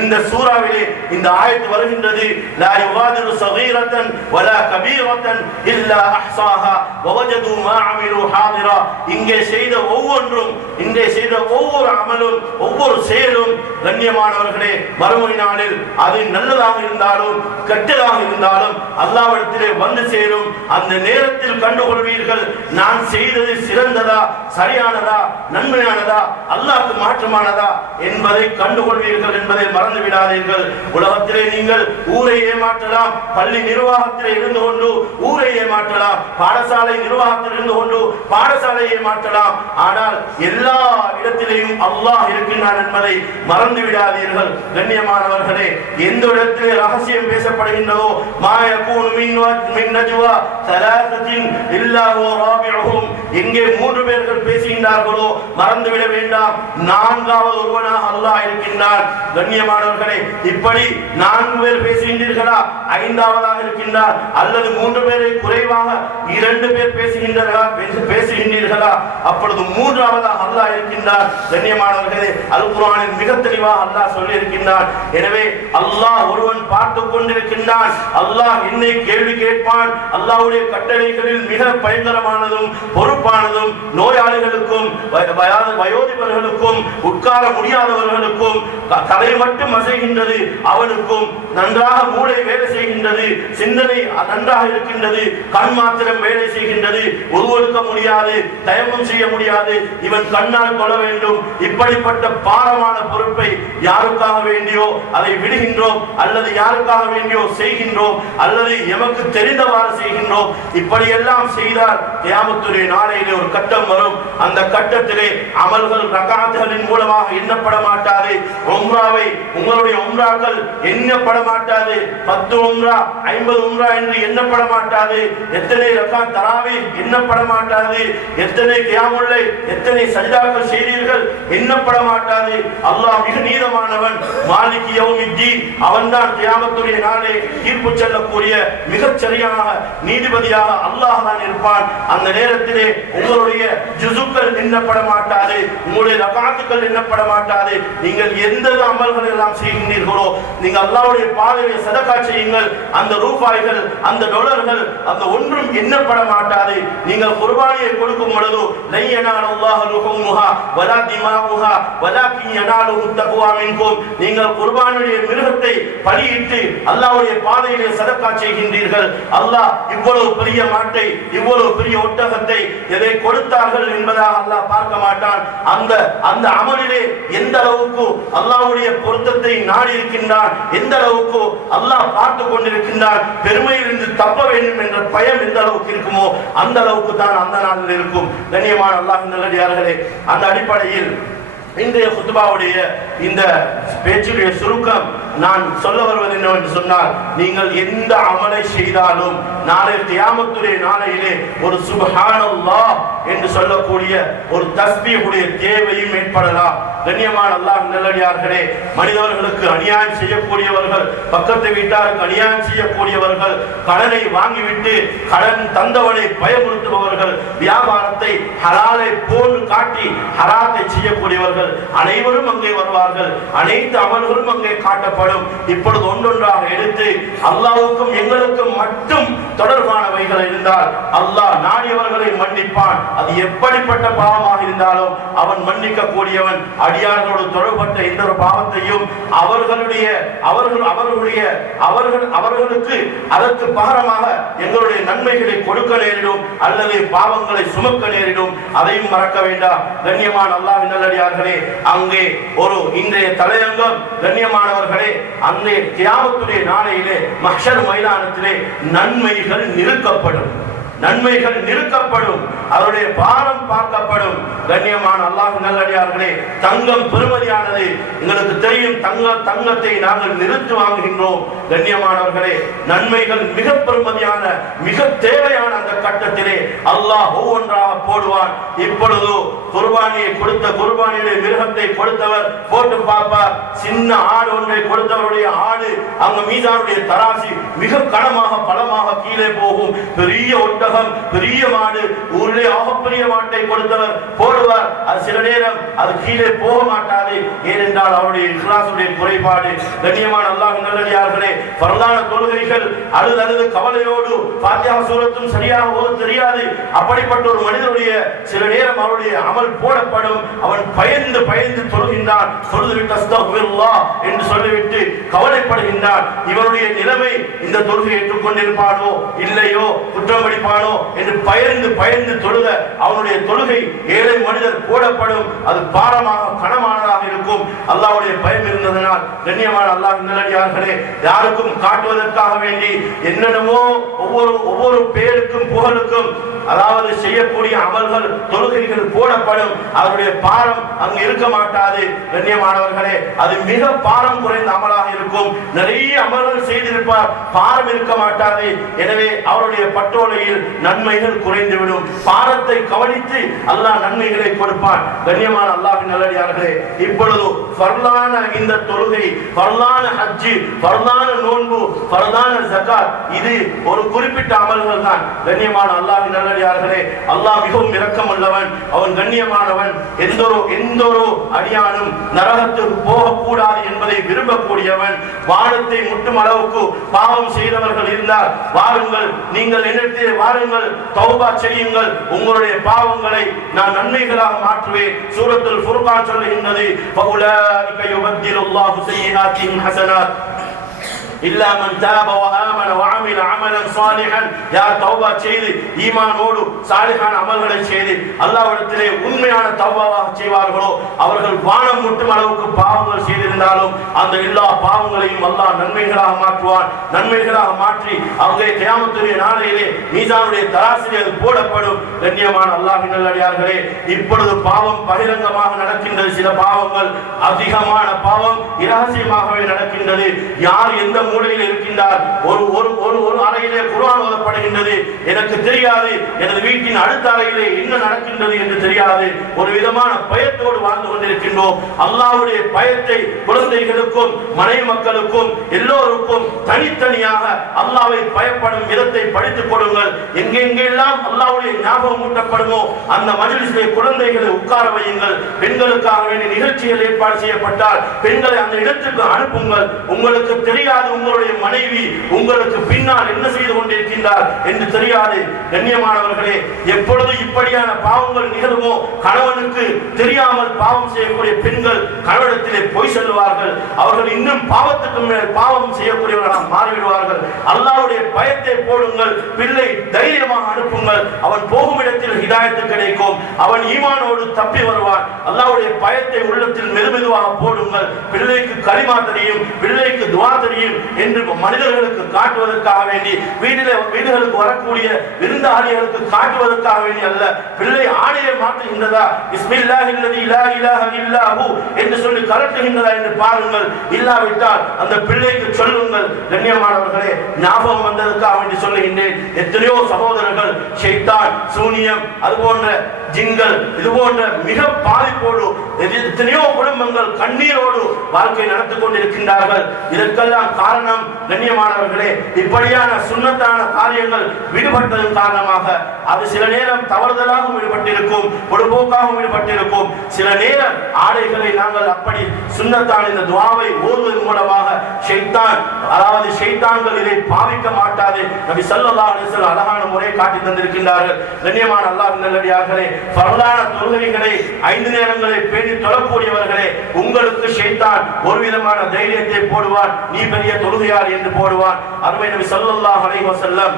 இந்த சூறாவிலே இந்த ஆயத்து வருகின்றது. லா யுகாதிரு ஸகீரத்தன் வலா கபீரத்தன் இல்லா அஹ்ஸாஹா வவஜது மா அமிலு ஹாதிரா. இங்கே செய்த ஒவ்வொன்றும், இங்கே செய்த ஒவ்வொரு அமலும், ஒவ்வொரு செயலும் கண்ணியமானவர்களே மறுமை நாளில் அது நல்லதாக இருந்தாலும் கெட்டதாக இருந்தாலும் அல்லாஹ்விடத்திலே வந்து சேரும். அந்த நேரத்தில் கண்டுகொள்வீர்கள் நான் செய்தது சிறந்ததா, சரியானதா, நன்மையானதா, அல்லாஹ்வுக்கு மாற்றமானதா என்பதை கண்டுகொள்வீர்கள் என்பதை மறந்து விடாதீர்கள். உலகத்திலே நீங்கள் ஊரை ஏமாற்றலாம், பள்ளி நிர்வாகத்திலே இருந்து கொண்டு ஊரை ஏமாற்றலாம், பாடசாலை நிர்வாகத்தில் இருந்து கொண்டு பாடசாலையை மாற்றலாம். ஆனால் எல்லா இடத்திலேயும் அல்லாஹ் இருக்கின்றான் என்பதை மறந்து விடாதீர்கள். கண்ணியமானவர்களே, எந்த இடத்திலே ரகசியம் பேசப்படுகின்றதோ மா யகூனு மின் நஜ்வா ஸலாஸத்தின் இல்லா ஹுவ ராபிஉஹும், எங்கே 3 பேர்கள் பேசுகின்றார்களோ மறந்துவிட வேண்டாம், 4வது ஒருவனாக அல்லாஹ் இருக்கின்றான். கண்ணியமானவர்களே, இப்படி 4 பேர் பேசுகின்றீர்களா, 5வதாக இருக்கின்றார், அல்லது 3 பேரை குறைவாக 2 பேர் பேசுகின்றீர்களா, அப்பொழுது 3வதாக அல்லாஹ் இருக்கின்றார். கண்ணியமானவர்களே, அல் குர்ஆனில் மிக தெளிவாக அல்லாஹ் சொல்லி இருக்கின்றார். எனவே அல்லாஹ் ஒருவன் பார்த்து கொண்டிருக்கின்றான், அல்லாஹ் என்னை கேள்வி கேட்பான். அல்லாஹ்வுடைய கட்டளைகளில் மிக பயங்கரமானதும் பொறுப்பானதும் நோயாளிகளுக்கும் வயோதிபர்களுக்கும் உட்கார முடியாதவர்களுக்கும் தலை மட்டும் அசைகின்றது அவனுக்கும், நன்றாக மூளை வேலை செய்கின்றது, சிந்தனை நன்றாக இருக்கின்றது, கண் மாத்திரம் வேலை செய்கின்றது, உருவெடுக்க முடியாது, தயமம் செய்ய முடியாது, இவன் கண்ணால் கொள்ள வேண்டும். இப்படிப்பட்ட பாரமான பொறுப்பை யாருக்காக வேண்டியோ அதை விடுகின்றோம், அல்லது யாருக்காக வேண்டியோ செய்கின்றோம், அல்லது எமக்கு தெரிந்தவாறு செய்கின்றோம். இப்படியெல்லாம் செய்தால் கியாமத்துடைய நாளையிலே ஒரு கட்டம் வரும். அந்த கட்டத்திலே அமல்கள் ரகாத்துகளின் மூலமாக எண்ணப்பட மாட்டாது. உம்ராவை, உங்களுடைய உம்ராக்கள் எண்ணப்பட மாட்டாது. 10 உம்ரா 50 உம்ரா என்று எண்ணப்பட மாட்டாது. எத்தனை ரகாத் தராவி எண்ணப்பட மாட்டாது. எத்தனை கியாமுல் லைல், எத்தனை சஜ்தாக்கள் செய்தீர்கள் எண்ணப்பட மாட்டாது. அல்லாஹ் மிக நீதமானவன், மாலிகி யௌமித்தீன், அவன்தான் கியாமத்துடைய நாளே தீர்ப்பு சொல்லக்கூடிய மிகச் சரியான நீதிபதியாக அல்லாஹ் தான் இருப்பான். அந்த நேரத்திலே உங்களுடைய ஜுசுக்கள் எண்ணப்பட மாட்டாது, உங்களுடைய ரகாத்துக்கள் எண்ணப்பட மாட்டாது. நீங்கள் எந்த அமல்கள் எல்லாம் செய்கின்றீர்களோ, நீங்கள் அல்லாஹ்வுடைய பாதையிலே சதகா செய்யுங்கள், அந்த ரூபாய்கள், அந்த டாலர்கள், அந்த ஒன்றும் எண்ணப்பட மாட்டாது. நீங்கள் குர்பானியை கொடுக்கும் பொழுது லை யனாலுல்லாஹு லுஹுமுஹா வலா திமாஉஹா வலாக்கின் யனாலுஹு தக்வா மின்கும், நீங்கள் குர்பானுடைய மிருகத்தை பலியிட்டு அல்லாஹ்வுடைய பாதையிலே சதகா செய்கின்றீர்கள். அல்லாஹ் இவ்வளவு பெரிய மாட்டை, இவ்வளவு பெரிய ஒட்டகத்தை எதை கொடுத்தார்கள் என்பதாக அல்லாஹ் பார்க்க மாட்டான். அந்த அமலிலே எந்த அளவுக்கு அல்லாஹ்வுடைய பொருத்தத்தை நாடி இருக்கின்றான், எந்த அளவுக்கு அல்லாஹ் பார்த்து கொண்டிருக்கின்றான், பெருமையிலிருந்து தப்ப வேண்டும் என்ற பயம் எந்த அளவுக்கு இருக்குமோ அந்த அளவுக்கு தான் அந்த நாளில் இருக்கும். கண்ணியமான அல்லாஹ்வின் நல்லடியார்களே, அந்த அடிப்படையில் இன்றைய குத்பாவுடைய இந்த பேச்சுடைய சுருக்கம் நான் சொல்ல வருவது என்னவென்று சொன்னால், நீங்கள் எந்த அமலை செய்தாலும் நாளை கியாமத்துடைய நாளையிலே ஒரு சுப்ஹானல்லாஹ் என்று சொல்லக்கூடிய ஒரு தஸ்பீஹுடைய தேவையும் ஏற்படலாம். கண்ணியமான அல்லாஹ்வின் நல்லடியார்களே, மனிதர்களுக்கு அநியாயம் செய்யக்கூடியவர்கள், பக்கத்து வீட்டாருக்கு அநியாயம் செய்யக்கூடியவர்கள், கடனை வாங்கிவிட்டு கடன் தந்தவனை பயமுறுத்துபவர்கள், வியாபாரத்தை ஹலாலை போன்று காட்டி ஹராத்தை செய்யக்கூடியவர்கள் அனைவரும் அங்கே வருவார்கள். அனைத்து அமல்களும் அங்கே காட்டப்படும். இப்பொழுது ஒன்றொன்றாக எடுத்து அல்லாஹ்வுக்கும் எங்களுக்கும் மட்டும் தொடர்பானவைகள் இருந்தால் அல்லாஹ் நாடியவர்களை மன்னிப்பான். அது எப்படிப்பட்ட பாவமாக இருந்தாலும் அவன் மன்னிக்க கூடியவன். அடியார்களோடு தொடர்பட்ட எந்த ஒரு பாவத்தையும் அவர்களுக்கு அதற்கு பகரமாக எங்களுடைய நன்மைகளை கொடுக்க நேரிடும், அல்லது பாவங்களை சுமக்க நேரிடும். அதையும் மறக்க வேண்டாம். கண்ணியமான அல்லாஹ்வின் நல்லடியார்களே, அங்கே ஒரு இன்றைய தலையங்கம், கண்ணியமானவர்களே, அங்கே கியாமத்துடைய நாளையிலே மஹ்ஷர் மைதானத்திலே நன்மைகள் நிறுக்கப்படும், நன்மைகள் நிறுக்கப்படும், அவருடைய பாரம் பார்க்கப்படும். கண்ணியமான அல்லாஹ்வின் நல்லடியார்களே, தங்கம் பெருமதியானது. எங்களுக்கு தெரியும், தங்கத்தை நாங்கள் நிறுத்து வாங்குகின்றோம். கண்ணியமானவர்களே, நன்மைகள் மிக பெருமதியான மிக தேவையான அந்த கட்டத்திலே அல்லாஹ் ஒவ்வொன்றாக போடுவான். இப்பொழுது குர்பானியை கொடுத்த குர்பானியுடைய மிருகத்தை கொடுத்தவர் போட்டு பார்ப்பார். சின்ன ஆடு ஒன்றை கொடுத்தவருடைய ஆடு அங்கு மீதானுடைய தராசி மிக கனமாக பலமாக கீழே போகும். பெரிய ஒட்டகம் பெரிய மாடு ஊரிலே ஆகப்பெரிய மாட்டை கொடுத்தவர் போடுவார். அது சில நேரம் அது கீழே போக மாட்டாது. ஏனென்றால் அவருடைய இஹ்லாஸுடைய குறைபாடு. கண்ணியமான அல்லாஹ்வின் நல்லடியார்களே, பரதான தொழுகைகள் அழுது கவலையோடு ஃபாத்திஹா சூரத்தும் சரியாக ஓத தெரியாது. அப்படிப்பட்ட ஒரு மனிதனுடைய சில நேரம் அவருடைய அமல் போடப்படும். அவன் பயந்து பயந்து தொழுகின்றான். தொழுதுவிட்டு அஸ்தக்ஃபிருல்லாஹ் என்று சொல்லிவிட்டு கவலைப்படுகின்றான். இவருடைய நிலைமை இந்த தொழுகை ஏற்றுக்கொண்டிருப்பானோ இல்லையோ, குற்றம் படிப்பானோ என்று பயந்து பயந்து தொழுத அவனுடைய தொழுகை ஏழை மனிதர் போடப்படும். அது பாரமாக கனமானதாக இருக்கும். அல்லாஹ்வுடைய பயம் இருந்ததனால் கண்ணியமான அல்லாஹ்வின் நல்லடியார்களே, யாருக்கும் காட்டுவதற்காக வேண்டி என்னென்னமோ ஒவ்வொரு பேருக்கும் புகழுக்கும் அதாவது செய்யக்கூடிய அமல்கள் தொழுகைகள் போடப்படும். அவருடைய பாரம் அங்கு இருக்க மாட்டாது. கண்ணியமானவர்களே, அது மிக பாரம் குறைந்த அமலாக இருக்கும். நிறைய அமல்கள் செய்திருப்பார், பாரம் இருக்க மாட்டாது. எனவே அவருடைய பட்டோலையில் நன்மைகள் குறைந்துவிடும். பாரத்தை கவனித்து அல்லாஹ் நன்மைகளை கொடுப்பான். கண்ணியமான அல்லாஹ்வின் நல்லடியார்களே, இப்பொழுது ஃபர்லான இந்த தொழுகை, ஃபர்லான ஹஜ், ஃபர்லான நோன்பு, ஃபர்லான ஜகாத், இது ஒரு குறிப்பிட்ட அமல்கள் தான். கண்ணியமான அல்லாஹ்வின் நல்லடியார்களே, அல்லாஹ் மிகவும் இரக்கம் உள்ளவன், அவன் கண்ணியமானவன். எந்த ஒரு அடியானும் நரகத்துக்கு போகக்கூடாது என்பதை விரும்பக்கூடியவன். வானத்தை முட்டும் அளவுக்கு பாவம் செய்தவர்கள் இருந்தால் வாருங்கள், நீங்கள் என்னிடத்தில் வாருங்கள், தௌபா செய்யுங்கள், உங்களுடைய பாவங்களை நான் நன்மைகளாக மாற்றுவேன். சூரத்துல் ஃபுர்கான் சொல்லுகின்றது, ஃபஉலாயிக யுபத்திலுல்லாஹு ஸய்யிஆத்திஹிம் ஹஸனாத் இல்லா மன் தாப வ ஆமன வ அமில அமலன் சாலிஹன். யார் தௌபா செய்து ஈமானோடு சாலிஹான அமல்களை செய்து அல்லாஹ்விடத்திலே உண்மையான தௌபாவாக செய்வார்களோ, அவர்கள் வானம் முட்டும் அளவுக்கு பாவங்கள் செய்திருந்தாலும் அந்த எல்லா பாவங்களையும் அல்லாஹ் நன்மைகளாக மாற்றுவான். நன்மைகளாக மாற்றி அங்கே கியாமத்துடைய நாளையிலே மீசானுடைய தராசிலே அது போடப்படும். கண்ணியமான அல்லாஹ்வின் நல்லடியார்களே, இப்பொழுது பாவம் பகிரங்கமாக நடக்கின்றது. சில பாவங்கள், அதிகமான பாவம் இரகசியமாகவே நடக்கின்றது. யார் எந்த மூலையில் இருக்கின்றார், ஒரு அறையிலே குர்ஆன் ஓதப்படுகின்றது, எனக்கு தெரியாது, எனது வீட்டின் அடுத்த அறையிலே என்ன நடக்கின்றது என்று தெரியாது. ஒரு விதமான பயத்தோடு வாழ்ந்து கொண்டிருக்கின்றோம். அல்லாஹ்வுடைய பயத்தை குழந்தைகளுக்கும் மனைவி மக்களுக்கும் எல்லோருக்கும் தனித்தனியாக அல்லாஹ்வை பயப்படும் விதத்தை படித்துக் கொடுங்கள். எங்கெங்கெல்லாம் அல்லாஹ்வுடைய ஞாபகம் ஊட்டப்படுமோ அந்த மஜ்லிஸிலே குழந்தைகளை உட்கார வையுங்கள். பெண்களுக்காக வேண்டிய நிகழ்ச்சிகள் ஏற்பாடு செய்யப்பட்டால் பெண்களை அந்த இடத்துக்கு அனுப்புங்கள். உங்களுக்கு தெரியாது உங்களுடைய மனைவி உங்களுக்கு பின்னால் என்ன செய்து கொண்டிருக்கின்றார் என்று தெரியாது. கண்ணியமானவர்களே, எப்பொழுது இப்படியான பாவங்கள் நிகழுமோ, கணவனுக்கு தெரியாமல் பாவம் செய்யக்கூடிய பெண்கள் கணவனிடத்திலே போய் செல்வார்கள். அவர்கள் இன்னும் பாவத்துக்கு மேல் பாவம் செய்யக்கூடியவர்களாக மாறிவிடுவார்கள். அல்லாஹ்வுடைய பயத்தை போடுங்கள். பிள்ளை தைரியமாக அனுப்புங்கள். அவன் போகும் இடத்தில் ஹிதாயத்து கிடைக்கும். அவன் ஈமானோடு தப்பி வருவான். அல்லாஹ்வுடைய பயத்தை உள்ளத்தில் மெதுமெதுவாக போடுங்கள். பிள்ளைக்கு கலிமா தெரியும், பிள்ளைக்கு துஆ தெரியும் என்று மனிதர்களுக்கு காட்டுவதற்காக வேண்டி, வீடுகளுக்கு வரக்கூடிய விருந்தாளிகளுக்கு காட்டுவதற்காக வேண்டி அல்ல. பிள்ளை ஆடையை மாற்றுகின்றதா, பிஸ்மில்லாஹில்லதி லா இலாஹ இல்லா ஹு என்று சொல்லி கலட்டுகின்றதா என்று பாருங்கள். இல்லாவிட்டால் அந்த பிள்ளைக்கு சொல்லுங்கள். கண்ணியமானவர்களே, ஞாபகம் வந்ததற்காக வேண்டி சொல்லுகின்றேன். எத்தனையோ சகோதரர்கள் ஷைத்தான், சூனியம், அது போன்ற ஜின்கள், இது போன்ற மிக பாதிப்போடு எத்தனையோ குடும்பங்கள் கண்ணீரோடு வாழ்க்கை நடத்தி கொண்டிருக்கின்றார்கள். இதற்கெல்லாம் காரணம் கண்ணியமானவர்களே, இப்படியான சுன்னத்தான காரியங்கள் விடுபட்டதன் காரணமாக அது சில நேரம் தவறுதலாகவும் விடுபட்டிருக்கும், பொடுபோக்காகவும் விடுபட்டிருக்கும். சில நேரம் ஆடைகளை நாங்கள் அப்படி சுன்னத்தான இந்த துஆவை ஓதுவதன் மூலமாக ஷைத்தான், அதாவது ஷைத்தான்கள் இதை பாவிக்க மாட்டாது. நபி ஸல்லல்லாஹு அலைஹி வஸல்லம் அழகான முறையை காட்டி தந்திருக்கின்றார்கள். கண்ணியமான அல்லாஹ்வின் நல்லடியார்களே, ஃபர்லான தொழுகைகளை 5 நேரங்களை பேணி தொழக்கூடியவர்களே, உங்களுக்கு ஷைத்தான் ஒரு விதமான தைரியத்தை போடுவான். நீ பெரிய தொழுகையார் என்று போடுவான். அருமை நபி ஸல்லல்லாஹு அலைஹி வஸல்லம்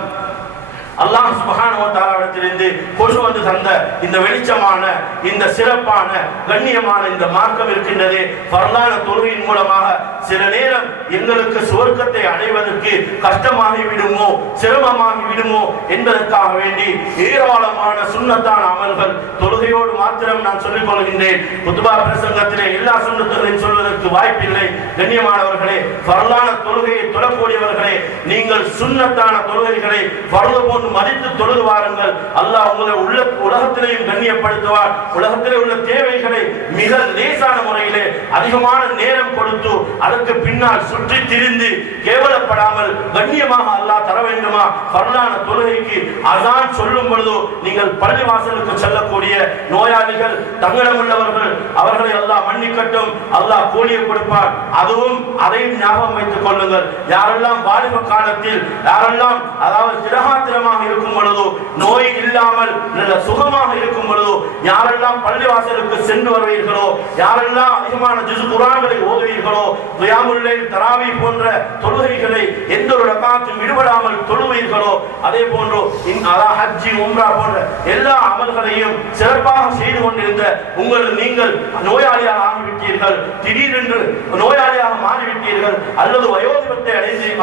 அல்லாஹ் சுப்ஹானஹு வ தஆலாவிடத்திலிருந்து கொண்டு வந்து தந்த இந்த வெளிச்சமான இந்த சிறப்பான கண்ணியமான இந்த மார்க்கம் இருக்கின்றது. ஃபர்லான தொழுகையின் மூலமாக சில நேரம் எங்களுக்கு சுவர்க்கத்தை அடைவதற்கு கஷ்டமாகி விடுமோ சிரமமாகி விடுமோ என்பதற்காக வேண்டி ஏராளமான சுன்னத்தான அமல்கள் தொழுகையோடு மாத்திரம் நான் சொல்லிக் கொள்கின்றேன். குத்பா பிரசங்கத்திலே எல்லா சுன்னத்துகளையும் சொல்வதற்கு வாய்ப்பில்லை. கண்ணியமானவர்களே, ஃபர்லான தொழுகையை தொழக்கூடியவர்களே, நீங்கள் சுன்னத்தான தொழுகைகளை ஃபர்து போன்று மதித்து தொழுது வாருங்கள். அல்லாஹ் உங்களை உலகத்திலேயும் கண்ணியப்படுத்துவார். உலகத்திலே உள்ள தேவைகளை மிக லேசான முறையிலே அதிகமான நேரம் கொடுத்து அதற்கு பின்னால் சுற்றி திரிந்து கேவலப்படாமல் கண்ணியமாக அல்லாஹ் தர வேண்டுமா? ஃபர்லான தொழுகைக்கு அஸான் சொல்லும் பொழுது நீங்கள் பள்ளிவாசலுக்கு செல்லக்கூடிய நோயாளிகள் தங்களிடம் உள்ளவர்கள் அவர்களை அல்லாஹ் மன்னிக்கட்டும், அல்லாஹ் கூலியை கொடுப்பார். அதுவும் அதையும் ஞாபகம் வைத்துக் கொள்ளுங்கள். யாரெல்லாம் வாலிப காலத்தில் யாரெல்லாம் அதாவது திரகாத்திரமாக இருக்கும் பொழுதோ நோய் இல்லாமல் நல்ல சுகமாக இருக்கும் பொழுதோ யாரெல்லாம் பள்ளிவாசலுக்கு சென்று வருவீர்களோ யாரெல்லாம் அதிகமான ஜுஸ் குர்ஆன்களை ஓதுவீர்களோ கியாமுல் லைல் தராவீஹ் போன்ற தொழுகைகளை எந்த ஒரு ரகாத்தும் விடுபடாமல் தொழுவீர்களோ அதே போன்று ஹஜ் உம்ரா போன்ற எல்லா அமல்களையும் சிறப்பாக செய்து கொண்டிருந்த நீங்கள் நோயாளியாக ஆகிவிட்டீர்கள், திடீரென்று நோயாளியாக மாறிவிட்டீர்கள் அல்லது வயோதிபத்தை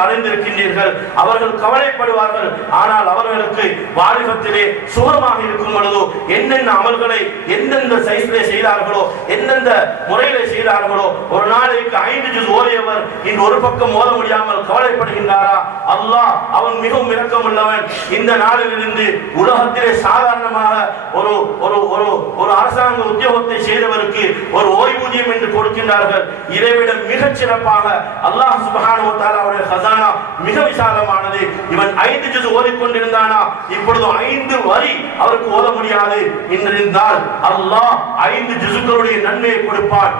அடைந்திருக்கின்றீர்கள், அவர்கள் கவலைப்படுவார்கள். ஆனால் அவர்களுக்கு வாலிபத்திலே சுகமாக இருக்கும் பொழுதோ என்னென்ன அமல்களை எந்தெந்த சைஸிலே செய்தார்களோ எந்தெந்த முறையிலே செய்தார்களோ ஒரு நாளைக்கு 5 ஜுஸ் ஓதியவர் இந்த ஒரு பக்கம் ஓத முடியாமல் கவலைப்படுகின்றாரா? அல்லாஹ் அவன் மிகவும் இரக்கமுள்ளவன். இந்த நாளிலிருந்து உலகத்திலே சாதாரணமாக ஒரு ஒரு ஒரு ஒரு அரசாங்க உத்தியோகத்தை செய்தவருக்கு ஒரு ஓய்வூதியம் என்று கொடுக்கின்றார்கள். இதைவிட மிகச் சிறப்பாக அல்லாஹ் சுப்ஹானஹு வ தஆலாவுடைய ஹஸானா மிக விசாலமானது. இவன் 5 ஜுஸ் ஓதிக்கொண்டிருந்தானா இப்பொழுது 5 வரி அவருக்கு ஓத முடியாது என்றிருந்தால் அல்லாஹ் 5 ஜுஸ்களுடைய நன்மையை கொடுப்பான்.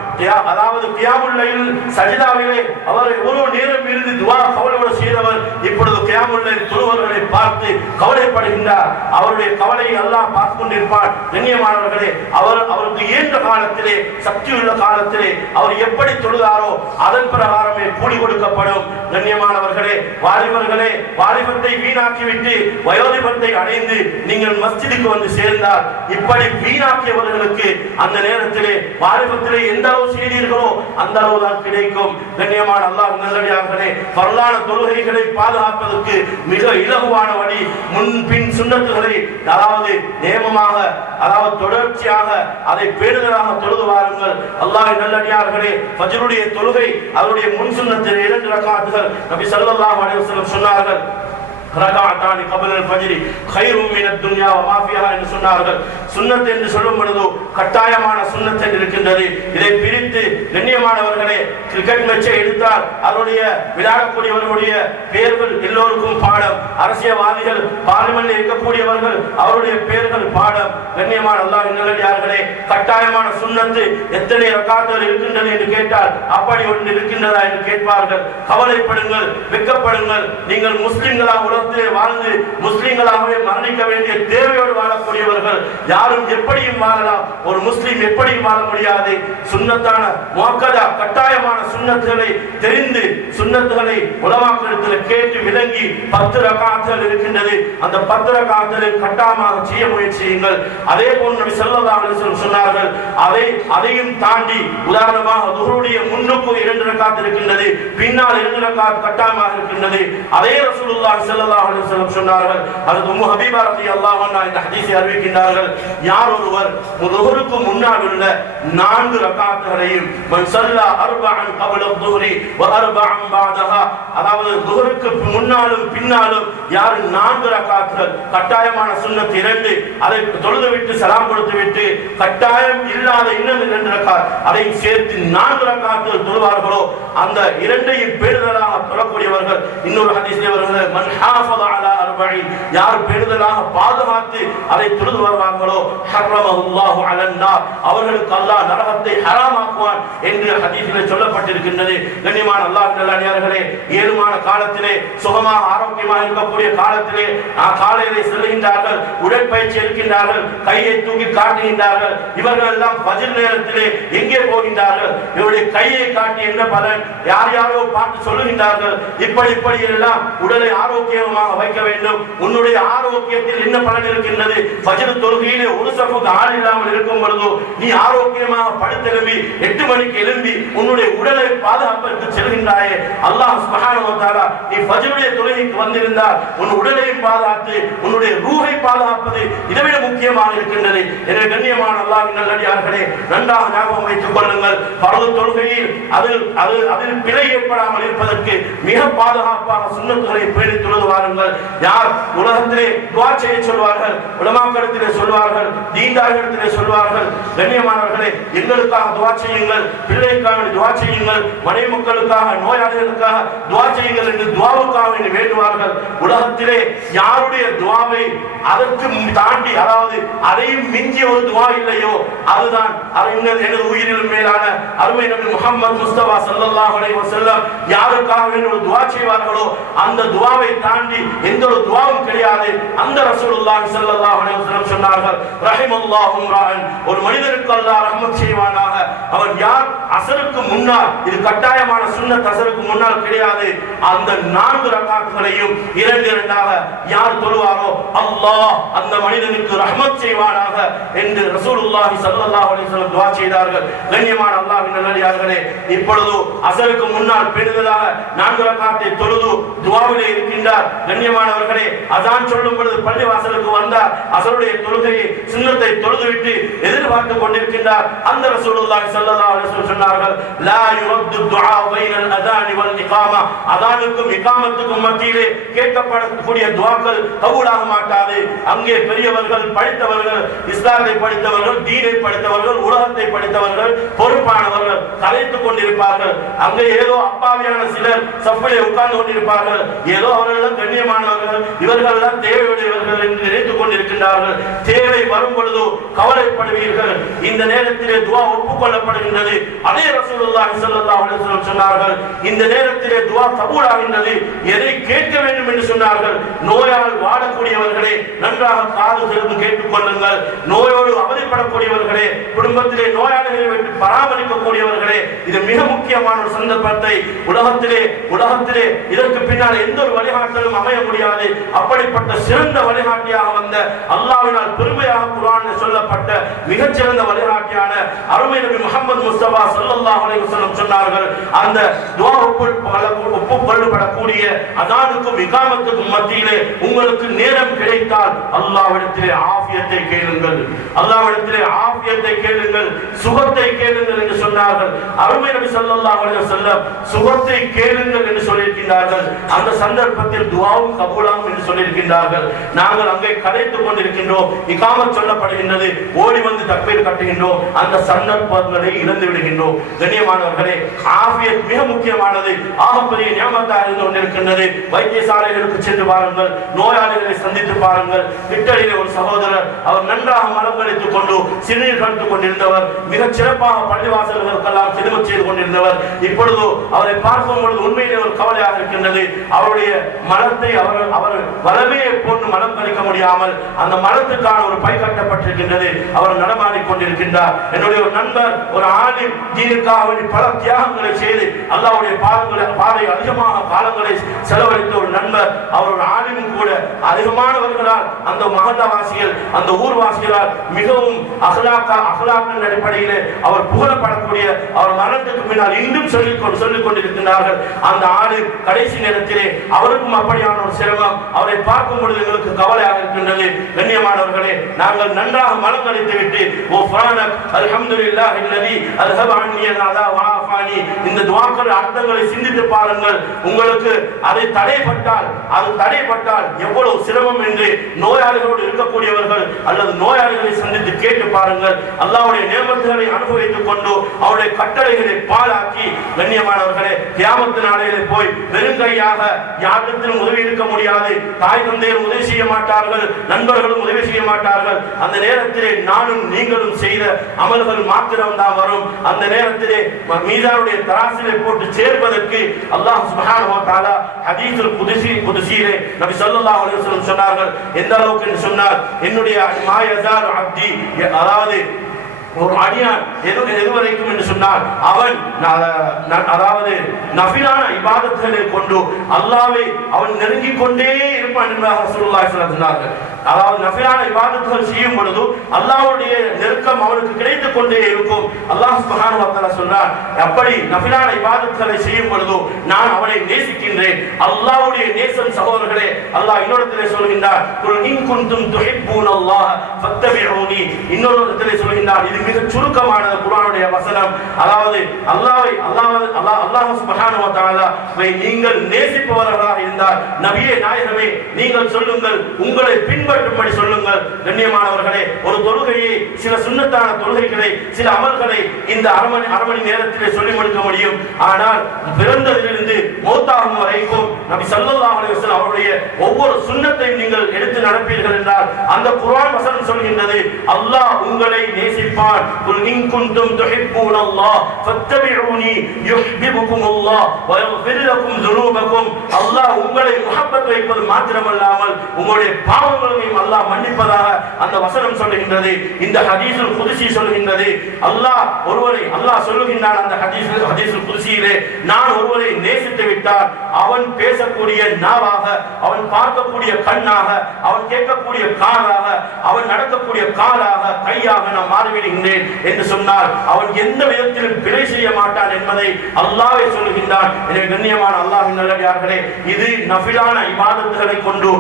அதாவது கியாமுல் லைல் சஜிதாவிலே அவர் எவ்வளவு நேரம் இருந்து துஆ கவலையோடு செய்தவர் இப்பொழுது கியாமுல் லைல் தொழுவர்களை பார்த்து கவலைப்படுகின்றார். அவருடைய கவலையை அல்லாஹ் பார்த்து கொண்டிருப்பான். கண்ணியமானவர்களே, அவருக்கு இயன்ற காலத்திலே சக்தியுள்ள காலத்திலே அவர் எப்படி தொழுதாரோ அதன் பிரகாரமே கூலி கொடுக்கப்படும். கண்ணியமானவர்களே, வாலிபர்களே, வாலிபத்தை வீணாக்கிவிட்டு வயோதிபத்தை அடைந்து நீங்கள் மஸ்ஜிதுக்கு வந்து சேர்ந்தால் இப்படி வீணாக்கியவர்களுக்கு அந்த நேரத்திலே வாலிபத்திலே எந்த அளவு செய்தீர்களோ அந்த அளவு தான் கிடைக்கும். கண்ணியமான அல்லாஹ் நல்லடியார்களே, ஃபர்லான தொழுகைகளை பாதுகாப்பதற்கு மிக இலகுவான வழி முன்பின் சுன்னத்துகளை அதாவது நேமமாக அதாவது தொடர்ச்சியாக அதை பேணுதலாக தொழுது வாருங்கள். அல்லாஹ் நல்லடியார்களே, ஃபஜ்ருடைய தொழுகை அவருடைய முன் சுன்னத்தில் 2 ரக்காத்துகள் நபி ஸல்லல்லாஹு அலைஹி வஸல்லம் சொன்னார்கள். ரகாஅத்தானி கபலல் ஃபஜ்ரி கைரும் மினத் துன்யா வ மா ஃபீஹா என்று சொன்னார்கள். சுன்னத் என்று சொல்லும் பொழுது கட்டாயமான சுன்னத் என்று இருக்கின்றது. இதை பிரித்து கண்ணியமானவர்களே, கிரிக்கெட் மேட்சை எடுத்தால் அதனுடைய விளையாடக்கூடியவர்களுடைய பெயர்கள் எல்லோருக்கும் பாடம். அரசியல்வாதிகள் பார்லிமென்ட்ல இருக்கக்கூடியவர்கள் அவருடைய பெயர்கள் பாடம். கண்ணியமான அல்லாஹ்வின் நல்லடியார்களே, கட்டாயமான சுன்னத்து எத்தனை ரகாத்துகள் இருக்கின்றது என்று கேட்டால் அப்படி ஒன்று இருக்கின்றதா என்று கேட்பார்கள். கவலைப்படுங்கள், வெட்கப்படுங்கள். நீங்கள் முஸ்லிம்களாக வாழ்ந்து முஸ்லிம்களாகவே மரணிக்க வேண்டிய தேவையோடு வாழக்கூடியவர்கள். யாரும் எப்படியும் வாழலாம், ஒரு முஸ்லிம் எப்படியும் வாழ முடியாது. சுன்னத்தான முஅக்கதா கட்டாயமான சுன்னத்துகளை தெரிந்து சுன்னத்துகளை உலமாக்களிடத்தில் கேட்டு விளங்கி 10 ரகாத்துகள் இருக்கின்றது. அந்த 10 ரகாத்துகளை கட்டாயமாக செய்ய முயற்சியுங்கள். அதே போன்று நபி ஸல்லல்லாஹு அலைஹி வஸல்லம் சொன்னார்கள், அதையும் தாண்டி உதாரணமாக துஹருடைய முன்னுக்கு 2 ரகாத் இருக்கின்றது, பின்னால் 2 ரகாத் கட்டாயமாக இருக்கின்றது. அதே ரசூலுல்லாஹி ஸல்லல்லாஹு அலைஹி வஸல்லம் சொன்னார்கள். ஹஜ்ரத் உம்மு ஹபீபா রাদিয়াল্লাহு அன்ஹா இந்த ஹதீஸை அறிவிக்கின்றார்கள். யார் ஒருவர் ظுஹருக்கு முன்னால் உள்ள 4 ரகாத்துகளையும் மன் ஸல்லா அர்பஅன் قبل الظهر واربعا بعدها அதாவது ظுஹருக்கு முன்னாலும் பின்னாலும் யார் 4 ரகாத்துகள் கட்டாயமான சுன்னத் 2 அதை தொழுதுவிட்டு சலாம் கொடுத்துவிட்டு கட்டாயம் இல்லாத இன்னும் 2 ரகாத் அதை சேர்த்து 4 ரகாத்துகள் தொழுவார்களோ அந்த இரண்டையும் பேணுதலாக தொழக்கூடியவர்கள். இன்னொரு ஹதீஸிலே வருகிறது, மன் ஹாஃபத அலா அர்பஇன் யார் பேணுதலாக பாதுகாத்து அதை தொழுது வருவார்களோ ஹர்ரமஹுல்லாஹு அலன் நார் அவர்களுக்கு அல்லாஹ் நரகத்தை ஹராமாக்குவான் என்று ஹதீஸிலே சொல்லப்பட்டிருக்கின்றது. கண்ணியமான அல்லாஹ்வின் நல்லடியார்களே, ஏழுமான காலத்திலே சுகமாக ஆரோக்கியமாக இருக்கக்கூடிய காலத்திலே காலையிலே செல்கின்றார்கள், உடற்பயிற்சி இருக்கின்றார்கள், கையை தூக்கி காட்டுகின்றார்கள். இவர்கள் எல்லாம் ஃபஜ்ர் நேரத்திலே எங்கே போகின்றார்கள்? இவருடைய கையை காட்டி என்ன பலன்? யார் யாரோ பார்த்து சொல்லுகின்றார்கள். இப்படி எல்லாம் உடலை ஆரோக்கியம் ஞாபகமாக வைக்க வேண்டும். உன்னுடைய ஆரோக்கியத்தில் என்ன பலன் இருக்கின்றது? ஃபஜ்ர் தொழுகையிலே ஒரு சஃபுக்கு ஆள் இல்லாமல் இருக்கும் பொழுது நீ ஆரோக்கியமாக படுத்தெழும்பி 8 மணிக்கு எழும்பி உன்னுடைய உடலை பாதுகாப்பதற்கு செல்கின்றாயே, அல்லாஹ் சுப்ஹானஹு வ தஆலா நீ ஃபஜ்ருடைய தொழுகைக்கு வந்திருந்தால் உன் உடலையும் பாதுகாத்து உன்னுடைய ரூஹை பாதுகாப்பது இதைவிட முக்கியமாக இருக்கின்றது. எனவே கண்ணியமான அல்லாஹ்வின் நல்லடியார்களே, நன்றாக ஞாபகம் வைத்துக் கொள்ளுங்கள். பரது தொழுகையில் அதில் பிழை ஏற்படாமல் இருப்பதற்கு மிக பாதுகாப்பாக சுன்னத்துகளை பேணி தொழுது வாருங்கள். யார் உலகத்திலே துஆ செய்ய சொல்வார்கள், உலமாக்களிடத்திலே சொல்வார்கள், தீன்தார்களிடத்திலே சொல்வார்கள், கண்ணியமானவர்களே எங்களுக்காக துஆ செய்யுங்கள், பிள்ளைக்காக துஆ செய்யுங்கள், மனைவி மக்களுக்காக நோயாளிகளுக்காக துஆ செய்யுங்கள் என்று துஆவுக்காக வேண்டுவார்கள். உலகத்திலே யாருடைய துஆவை அதற்கு தாண்டி, அதாவது அதையும் மிஞ்சிய ஒரு துஆ இல்லையோ அதுதான் எனது உயிரிலும் மேலான அருமை நபி முஹம்மது முஸ்தபா ஸல்லல்லாஹு அலைஹி வஸல்லம் யாருக்காக வேண்டி ஒரு துஆ செய்வார்களோ அந்த துஆவை தாண்டி எந்த ஒரு துஆவும் கிடையாது. அந்த ரசூலுல்லாஹி ஸல்லல்லாஹு அலைஹி வஸல்லம் சொன்னார்கள், ரஹிமல்லாஹு இம்ரான், ஒரு மனிதருக்கு அல்லாஹ் ரஹ்மத் செய்வானாக. அவன் யார் அஸருக்கு முன்னால், இது கட்டாயமான சுன்னத், அஸருக்கு முன்னால் கிடையாது, அந்த 4 ரக்காத்துகளையும் 2 யார் தொழுவாரோ அல்லாஹ் அந்த மனிதனுக்கு ரஹ்மத் செய்வானாக என்று ரசூலுல்லாஹி ஸல்லல்லாஹு அலைஹி வஸல்லம் துஆ செய்தார்கள். கண்ணியமான அல்லாஹ்வின் நல்லடியார்களே, இப்பொழுது அஸருக்கு முன்னால் பெரிதலாக 4 ரக்காத்தை தொழுது துஆவிலே இருக்கின்றார். கண்ணியமானவர்களே, அஸான் சொல்லும் பொழுது பள்ளிவாசலுக்கு வந்தார், அஸருடைய தொழுகையை சுன்னத்தை தொழுதுவிட்டு எதிர்பார்த்து கொண்டிருக்கின்றார். அந்த ரசூலுல்லாஹி ஸல்லல்லாஹு அலைஹி வஸல்லம் சொன்னார்கள், லா யுரத்து துஆ பைனல் அஸானி வல் இகாமா, அஸானுக்கும் இகாமத்துக்கும் மத்தியிலே கேட்கப்படக்கூடிய துஆக்கள் கபூலாக மாட்டாது. அங்கே பெரியவர்கள், படித்தவர்கள், இஸ்லாத்தை படித்தவர்கள், தீனை படித்தவர்கள், உலகத்தை படித்தவர்கள், பொறுப்பானவர்கள் கலைத்துக் கொண்டிருப்பார்கள். அங்கே ஏதோ அப்பாவியான சிலர் சஃபிலே உட்கார்ந்து கொண்டிருப்பார்கள். ஏதோ அவர்கள் கண்ணியமானவர்கள், இவர்கள் தேவையுடையவர்கள் என்று நினைத்துக் கொண்டிருக்கின்றார்கள். தேவை வரும் பொழுது கவலைப்படுவீர்கள். இந்த நேரத்திலே துஆ ஒப்புக்கொள்ளப்படுகின்றது. அதே ரசூலுல்லாஹி ஸல்லல்லாஹு அலைஹி வஸல்லம் சொன்னார்கள், இந்த நேரத்திலே துஆ கபூலாகின்றது. எதை கேட்க வேண்டும் என்று சொன்னார்கள்? நோயால் வாடக்கூடியவர்களே நன்றாக காது திறந்து கேட்டுக் கொள்ளுங்கள். நோயோடு அவதிப்படக்கூடியவர்களே, குடும்பத்திலே நோயாளிகளை வைத்து பராமரிக்கக்கூடியவர்களே, இது மிக முக்கியமான ஒரு சந்தர்ப்பத்தை உலகத்திலே இதற்கு பின்னால் எந்த ஒரு வழிகாட்டலும் அமைய முடியாது. அப்படிப்பட்ட சிறந்த வழிகாட்டியாக வந்த, அல்லாஹ்வினால் பெருமையாக குர்ஆனில் சொல்லப்பட்ட மிகச்சிறந்த வழிகாட்டியான அருமை நபி முஹம்மது முஸ்தபா ஸல்லல்லாஹு அலைஹி வஸல்லம் சொன்னார்கள், அந்த துஆ ஒப்புக்கொள்ளப்படக்கூடிய அஸானுக்கும் இகாமத்துக்கும் மத்தியிலே உங்களுக்கு நேரம் கிடைத்தால் அல்லாஹ்விடத்திலே ஆஃபியத்தை கேளுங்கள், அல்லாஹ்விடத்திலே ஆஃபியத்தை கேளுங்கள், சுகத்தை கேளுங்கள் என்று சொன்னார்கள். அருமை நபி ஸல்லல்லாஹு அலைஹி வஸல்லம் சுகத்தை கேளுங்கள் என்று சொல்லியிருக்கிறார்கள். அந்த சந்தர்ப்பத்தில் துஆவும் கபூலாகும் என்று சொல்லியிருக்கிறார்கள். நாங்கள் அங்கே கலைத்துக் கொண்டிருக்கின்றோம், இகாமத் சொல்லப்படுகின்றது, ஓடி வந்து தக்பீர் கட்டுகின்றோம், அந்த சந்தர்ப்பங்களை இழந்து விடுகின்றோம். கண்ணியமானவர்களே, ஆஃபியத் மிக முக்கியமானது, ஆகப்பெரிய நியமத்தாக இருந்து கொண்டிருக்கின்றது. வைத்தியசாலைகளுக்கு சென்று பாருங்கள், நோயாளிகளை சந்தித்து பாருங்கள். இட்டலியிலே ஒரு சகோதரர், அவர் நன்றாக மலம் கழித்துக் கொண்டு சிறுநீர் கழித்துக் கொண்டிருந்தவர், மிகச் சிறப்பாக பள்ளிவாசல்களுக்கெல்லாம் சிறுமச் செய்து கொண்டிருந்தவர். இப்பொழுது அவரை பார்க்கும் பொழுது உண்மையிலே ஒரு கவலையாக இருக்கின்றது. அவருடைய மலத்தை அவர் வளமே போன்று மலம் கழிக்க முடியாமல் அந்த மலத்துக்கான ஒரு பை கட்டப்பட்டிருக்கின்றது. அவர் நடமாடிக் கொண்டிருக்கின்றார். என்னுடைய ஒரு நண்பர், ஒரு ஆலிம், தீனுக்காக பல தியாகங்களை செய்து அல்லாஹ்வுடைய பாதை அதிகமாக காலங்களை செலவழித்த ஒரு நண்பர், அவர் ஒரு ஆலிமும் கூட. அதிகமானவர்களால் அந்த மகல்லவாசிகள், அந்த ஊர்வாசிகளால் மிகவும் அகலாக்கின் அடிப்படையிலே அவர் புகழப்படக்கூடிய, அவர் மரணத்துக்கு பின்னால் இன்னும் சொல்லிக் கொண்டிருக்கிறார்கள். அந்த ஆலிம் கடைசி நேரத்திலே அவருக்கும் அப்படியான ஒரு சிரமம், அவரை பார்க்கும் பொழுது எங்களுக்கு கவலையாக இருக்கின்றது. கண்ணியமானவர்களே, நாங்கள் நன்றாக மலம் கழித்து விட்டு அல்ஹம்துலில்லாஹில்லதி அஸ்ஹப அன்னி அல்-அதா வ ஆஃபானி, இந்த துஆக்கள் அர்த்தங்களை சிந்தித்து பாருங்கள். உங்களுக்கு அது தடைப்பட்டால் எவ்வளவு சிரமம் என்று நோயாளிகளோடு இருக்கக்கூடியவர்கள் அல்லது நோயாளிகளை சந்தித்து கேட்டு பாருங்கள். அல்லாஹ்வுடைய நியமத்துகளை அனுபவித்துக் கொண்டு அவருடைய கட்டளைகளை பாழாக்கி, கண்ணியமானவர்களே, கியாமத் நாளையிலே போய் வெறுங்கையாக யாருக்கும் உதவி இருக்க முடியாது. தாய் தந்தையரும் உதவி செய்ய மாட்டார்கள், நண்பர்களும் உதவி செய்ய மாட்டார்கள். அந்த நேரத்திலே நானும் நீங்களும் செய்த அமல்கள் மாத்திரம் தான் வரும். அந்த நேரத்திலே மீதானுடைய தராசிலே போட்டு சேர்ப்பதற்கு அல்லாஹ் சுப்ஹானஹு வ தஆலா ஹதீஸுல் குதுஸியிலே நபி ஸல்லல்லாஹு அலைஹி வஸல்லம் சொன்னார்கள். எந்த அளவுக்கு என்று சொன்னால், என்னுடைய மாயஸார் அப்தி, அதாவது ஒரு அடியான் எதுவரைக்கும் என்று சொன்னால் அவன் அதாவது நஃபிலான இபாதத்துகளை கொண்டு அல்லாஹ்வை அவன் நெருங்கிக் கொண்டே இருப்பான் என்பதாக ரசூலுல்லாஹி ஸல்லல்லாஹு அலைஹி வஸல்லம் சொன்னார்கள். அதாவது நஃபிலான இபாதத்துகள் செய்யும் பொழுது அல்லாஹ்வுடைய நெருக்கம் அவனுக்கு கிடைத்துக் கொண்டே இருக்கும். அல்லாஹ் சுப்ஹானஹு வ தஆலா சொல்றான், அப்படி நஃபிலான இபாதத்துகளை செய்யும் பொழுது நான் அவனை நேசிக்கின்றேன். அல்லாஹ்வுடைய நேசம் சகோதரர்களே, அல்லாஹ் இன்னொருத்திலே சொல்கின்றார், குல் இன் குன்தும் துஹிப்பூனல்லாஹ ஃபத்தபிஊனி. இன்னொரு இடத்திலே சொல்கின்றார், இது மிக சுருக்கமான குர்ஆனுடைய வசனம். அதாவது அல்லாஹ் சுப்ஹானஹு வ தஆலாவை நீங்கள் நேசிப்பவர்களாக இருந்தால் நபியே நாயகமே நீங்கள் சொல்லுங்கள், உங்களை பின்பற்றும்படி சொல்லுங்கள். கண்ணியமானவர்களே, ஒரு தொழுகையை, சில சுன்னத்தான தொழுகைகளை, சில அமல்களை இந்த அரை மணி நேரத்திலே சொல்லி முடிக்க முடியும். ஆனால் பிறந்ததிலிருந்து மௌத்தாகும் வரைக்கும் நபி ஸல்லல்லாஹு அலைஹி வஸல்லம் அவருடைய ஒவ்வொரு சுன்னத்தையும் நீங்கள் எடுத்து நடப்பீர்கள் என்றால் அந்த குர்ஆன் வசனம் சொல்கின்றது, அல்லாஹ் உங்களை நேசிப்பான். குல் இன் குன்தும் துஹிப்பூனல்லாஹ் ஃபத்தபிஊனி யுஹிப்புகுமுல்லாஹ் வ யக்ஃபிர் லகும் ذுனூபகும். அல்லாஹ் உங்களை முஹப்பத் வைப்பது மாத்திரமல்லாமல் உங்களுடைய பாவங்களையும் அல்லாஹ் மன்னிப்பதாக அந்த வசனம் சொல்லுகின்றது. இந்த ஹதீஸுல் குத்ஸி சொல்கின்றது, அல்லாஹ் சொல்லுகின்றான் அந்த ஹதீஸுல் குத்ஸியிலே, நான் ஒருவரை நேசித்து விட்டால் அவன் பேசக்கூடிய நாவாக, அவன் பார்க்கக்கூடிய கண்ணாக, அவன் கேட்கக்கூடிய காதாக, அவன் நடக்கக்கூடிய காலாக, கையாக நான் மாறிவிடுகின்றேன் என்று சொன்னால் அவன் எந்த விதத்திலும் பிழை செய்ய மாட்டான் என்பதை அல்லாஹ்வே சொல்லுகின்றான். எனவே கண்ணியமான அல்லாஹ்வின் நல்லடியார்களே, இது நஃபிலான இபாதத்துகளை கொண்டு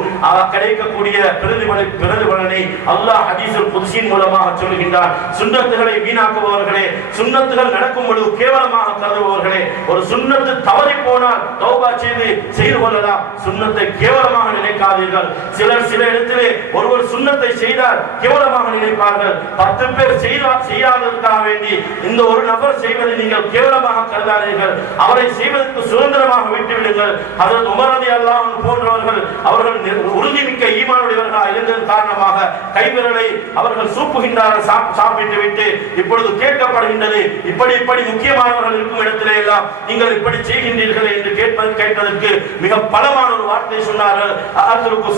கிடைக்கக்கூடிய பிரதிபலனை அல்லாஹ் ஹதீஸுல் குத்ஸியின் மூலமாக சொல்லுகின்றான். சுன்னத்துகளை வீணாக்குபவர்களே, சுன்னத்துகள் நடக்கும் பொழுது கேவலமாக கருதுபவர்களே, ஒரு சுன்னத்து தவறி போனால் தௌபா செய்து கொள்ளலாம், சுன்னத்தை கேவலமாக நினைக்காதீர்கள். சில இடத்திலே ஒருவர் சுன்னத்தை செய்தால் கேவலமாக நினைப்பார்கள். 10 பேர் செய்யாததற்காக வேண்டி இந்த ஒரு நபர் செய்வதை நீங்கள் கேவலமாக கருதாதீர்கள். அவரை செய்வதற்கு சுதந்திரமாக விட்டுவிடுங்கள். ஹஜ்ரத் உமர் ரலியல்லாஹு அன்ஹு போன்றவர்கள் அவர்கள் உறுதிமிக்க ஈமானுடையவர்களாக இருந்ததன் காரணமாக கைவிரலை அவர்கள் சூப்புகின்றார்கள். சாப்பிட்டு விட்டு இப்பொழுது கேட்கப்படுகின்றது, இப்படி முக்கியமானவர்கள் இருக்கும் இடத்திலே எல்லாம் நீங்கள் இப்படி செய்கின்றீர்கள் என்று கேட்டதற்கு மிக பலமான ஒரு வார்த்தை சொன்னார்கள், அத்ருக்கு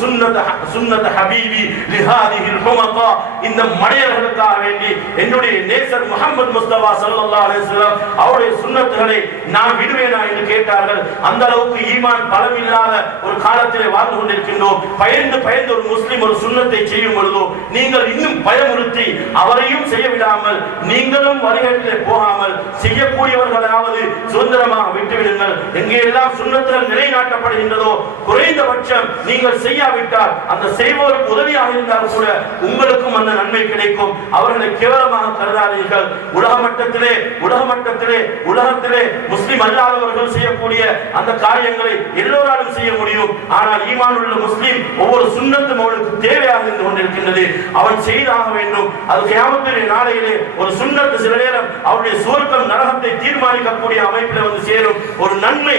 சுன்னத ஹபீபி லிஹாதிஹில் ஹுமகா. இந்த மடையர்களுக்காக வேண்டி என்னுடைய நேசர் முஹம்மது முஸ்தபா ஸல்லல்லாஹு அலைஹி வஸல்லம் அவருடைய சுன்னத்துகளை நான் விடுவேனா என்று கேட்டார்கள். அந்த அளவுக்கு ஈமான் பலம் இல்லாத ஒரு காலத்திலே வாழ்ந்து கொண்டிருக்கின்றோம். பயந்து ஒரு முஸ்லிம் ஒரு சுன்னத்தை செய்யும் பொழுதோ நீங்கள் இன்னும் பயமுறுத்தி அவரையும் செய்ய விடாமல் நீங்களும் வழிகளிலே போகாமல் செய்யக்கூடியவர்களாவது சுதந்திரமாக விட்டுவிடுங்கள். எங்கெல்லாம் சுன்னத்துகள் நிலைநாட்டப்படுகின்றதோ குறைந்தபட்சம் நீங்கள் செய்யாவிட்டால் அந்த செய்வோருக்கு உதவியாக இருந்தால் கூட உங்களுக்கும் அந்த நன்மை கிடைக்கும். அவர்களை கேவலமாக கருதாதீர்கள். உலகத்திலே முஸ்லிம் அல்லாதவர்கள் செய்யக்கூடிய அந்த காரியங்களை எல்லோராலும் செய்ய முடியும். ஆனால் ஈமான் உள்ள முஸ்லிம் ஒவ்வொரு சுன்னத்தும் அவனுக்கு தேவையாக இருந்து கொண்டிருக்கின்றது. அவன் செய்தாக வேண்டும். அது கியாமத்துடைய நாளையிலே ஒரு சுன்னத்து சில நேரம் அவருடைய சுவர்க்கம் நரகத்தை தீர்மானிக்கக்கூடிய அமைப்பில் வந்து சேரும். ஒரு நன்மை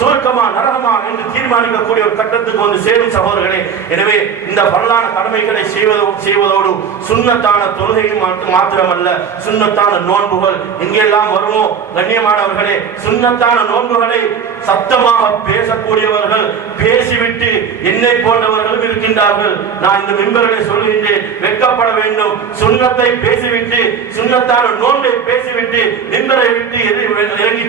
சுவர்க்கமா நரகமா என்று தீர்மானிக்கக்கூடிய ஒரு கட்டத்துக்கு வந்து சேரும் சகோதரர்களே. எனவே இந்த பரலான கடமைகளை செய்வதோடு சுன்னத்தான தொழுகையும் மாத்திரமல்ல, சுன்னத்தான நோன்புகள் எங்கெல்லாம் வருமோ கண்ணியமானவர்களே, சுன்னத்தான நோன்புகளை சத்தமாக பேசக்கூடியவர்கள் பேசிவிட்டு என்னை போன்றவர்களும் இருக்கின்றார்கள். நான் இந்த மிம்பர்களை சொல்கின்றேன், வெட்கப்பட வேண்டும். சுன்னத்தை பேசிவிட்டு சுன்னத்தான நோன்பை பேசிவிட்டு மிம்பரை விட்டு இறங்கி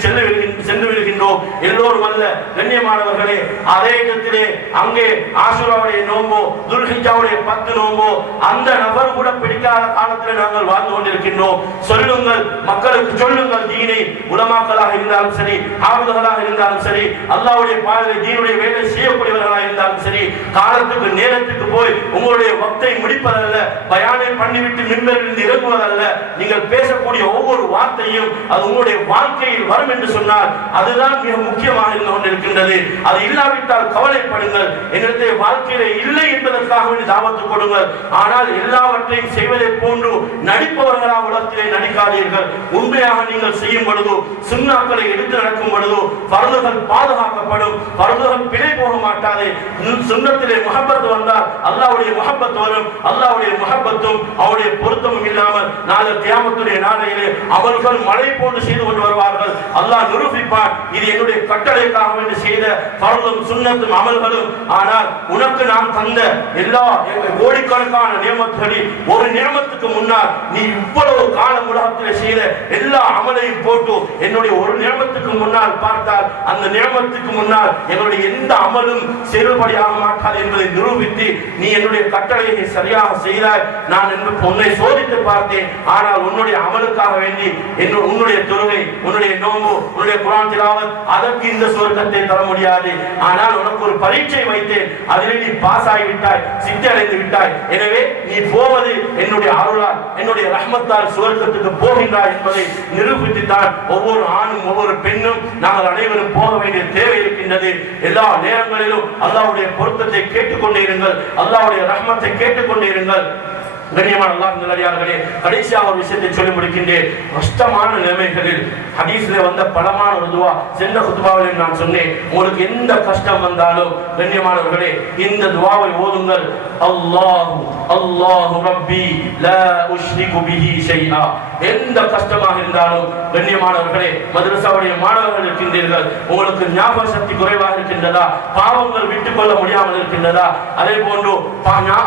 சென்று விடுகின்றோம். எல்லோரும் அல்ல கண்ணியமானவர்களே. அதே இடத்திலே அங்கே ஆஷுராவுடைய நோன்போ துல்ஹிஜ்ஜாவுடைய 10 நோன்போ அந்த நபர் கூட பிடிக்காத காலத்தில் நாங்கள் வாழ்ந்து கொண்டிருக்கின்றோம். சொல்லுங்கள், மக்களுக்கு சொல்லுங்கள் தீனை. உலமாக்களாக இருந்தாலும் சரி, ஆபத்துகளாக இருந்தாலும் சரி, அல்லாஹ்வுடைய பாதையில் தீனுடைய வேலை செய்யக்கூடியவர்களாக இருந்தாலும் சரி, காலத்துக்கு நேரத்துக்கு போய் உங்களுடைய வக்தை முடிப்பதல்ல, பயானை பண்ணிவிட்டு மிம்பரிலிருந்து இறங்குவதல்ல. நீங்கள் பேசக்கூடிய ஒவ்வொரு வார்த்தையும் அது உங்களுடைய வாழ்க்கையில் வரும் என்று சொன்னால் அதுதான் மிக முக்கியமாக இருந்து கொண்டிருக்கின்றது. அது இல்லாவிட்டால் கவலைப்படுங்கள். என்னுடைய வாழ்க்கையிலே இல்லை என்பதற்காக தாவத்து கொடுங்கள். ஆனால் எல்லாவற்றையும் செய்வதை போன்று நடிப்பவர்களாக உலகத்திலே நடிக்காதீர்கள். உண்மையாக நீங்கள் செய்யும் பொழுது, சுன்னாக்களை எடுத்து நடக்கும் பொழுது பர்துகள் பாதுகாக்கப்படும். பர்துகள் பிழை போக மாட்டாது. சுன்னத்திலே முஹப்பத் வந்தால் அல்லாஹ்வுடைய முஹப்பத் வரும். அல்லாஹ்வுடைய முஹப்பத்தும் அவருடைய பொருத்தமும் இல்லாமல் நாளை கியாமத்துடைய நாளையிலே அமல்கள் மழை போன்று செய்து கொண்டு வருவார்கள். அல்லாஹ் நிரூபிப்பான், இது என்னுடைய கட்டளைக்காக வேண்டி செய்த பரலும் சுன்னத்தும் அமல்களும். ஆனால் உனக்கு நான் தந்த எல்லா கோடிக்கணக்கான நியமத்துகளில் ஒரு நியமத்துக்கு முன்னால் நீ இவ்வளவு காலம் உலகத்தில் செய்த எல்லா அமலையும் போட்டு என்னுடைய ஒரு நியமத்துக்கு முன்னால் பார்த்தால் அந்த நியமத்துக்கு முன்னால் என்னுடைய எந்த அமலும் செல்லுபடியாக மாட்டாது என்பதை நிரூபித்து நீ என்னுடைய கட்டளையை சரியாக செய்தாய். நான் உன்னை சோதித்து பார்த்தேன். ஆனால் உன்னுடைய அமலுக்காக வேண்டி உன்னுடைய தொழுகை, உன்னுடைய நோன்பு, உன்னுடைய குர்ஆன் திலாவத் அதற்கு இந்த சொர்க்கத்தை தர முடியாது. ஆனால் உனக்கு ஒரு பரீட்சை வைத்தேன், அதிலே நீ பாஸ் ஆகிவிட்டாய், சித்தி அடைந்து விட்டாய். எனவே நீ போவது என்னுடைய அருளால், என்னுடைய ரஹ்மத்தால் சுவர்க்கத்துக்கு போகின்றாய் என்பதை நிரூபித்துத்தான் ஒவ்வொரு ஆணும் ஒவ்வொரு பெண்ணும் நாங்கள் அனைவரும் போக வேண்டிய தேவை இருக்கின்றது. எல்லா நேரங்களிலும் அல்லாஹ்வுடைய பொருத்தத்தை கேட்டுக்கொண்டே இருங்கள், அல்லாஹ்வுடைய ரஹ்மத்தை கேட்டுக்கொண்டே இருங்கள். கண்ணியமான அல்லாஹ் நல்லடியார்களே, கடைசியாக ஒரு விஷயத்தை சொல்லி முடிக்கின்றேன். கஷ்டமான நிலைமைகளில் ஹதீஸ்ல வந்த பலமான ஒரு துவா சென்ற குத்பாவில் நான் சொன்னேன். உங்களுக்கு எந்த கஷ்டம் வந்தாலும் கண்ணியமானவர்களே இந்த துவாவை ஓதுங்கள். அல்லாஹு அல்லாஹு ரப்பி லா உஷ்ரிகு பிஹி ஷைஆ. எந்த கஷ்டமாக இருந்தாலும் கண்ணியமானவர்களே, மதரசாவுடைய மாணவர்கள் இருக்கின்றீர்கள், உங்களுக்கு ஞாபக சக்தி குறைவாக இருக்கின்றதா, பாவங்கள் விட்டுக் கொள்ள முடியாமல் இருக்கின்றதா, அதே போன்று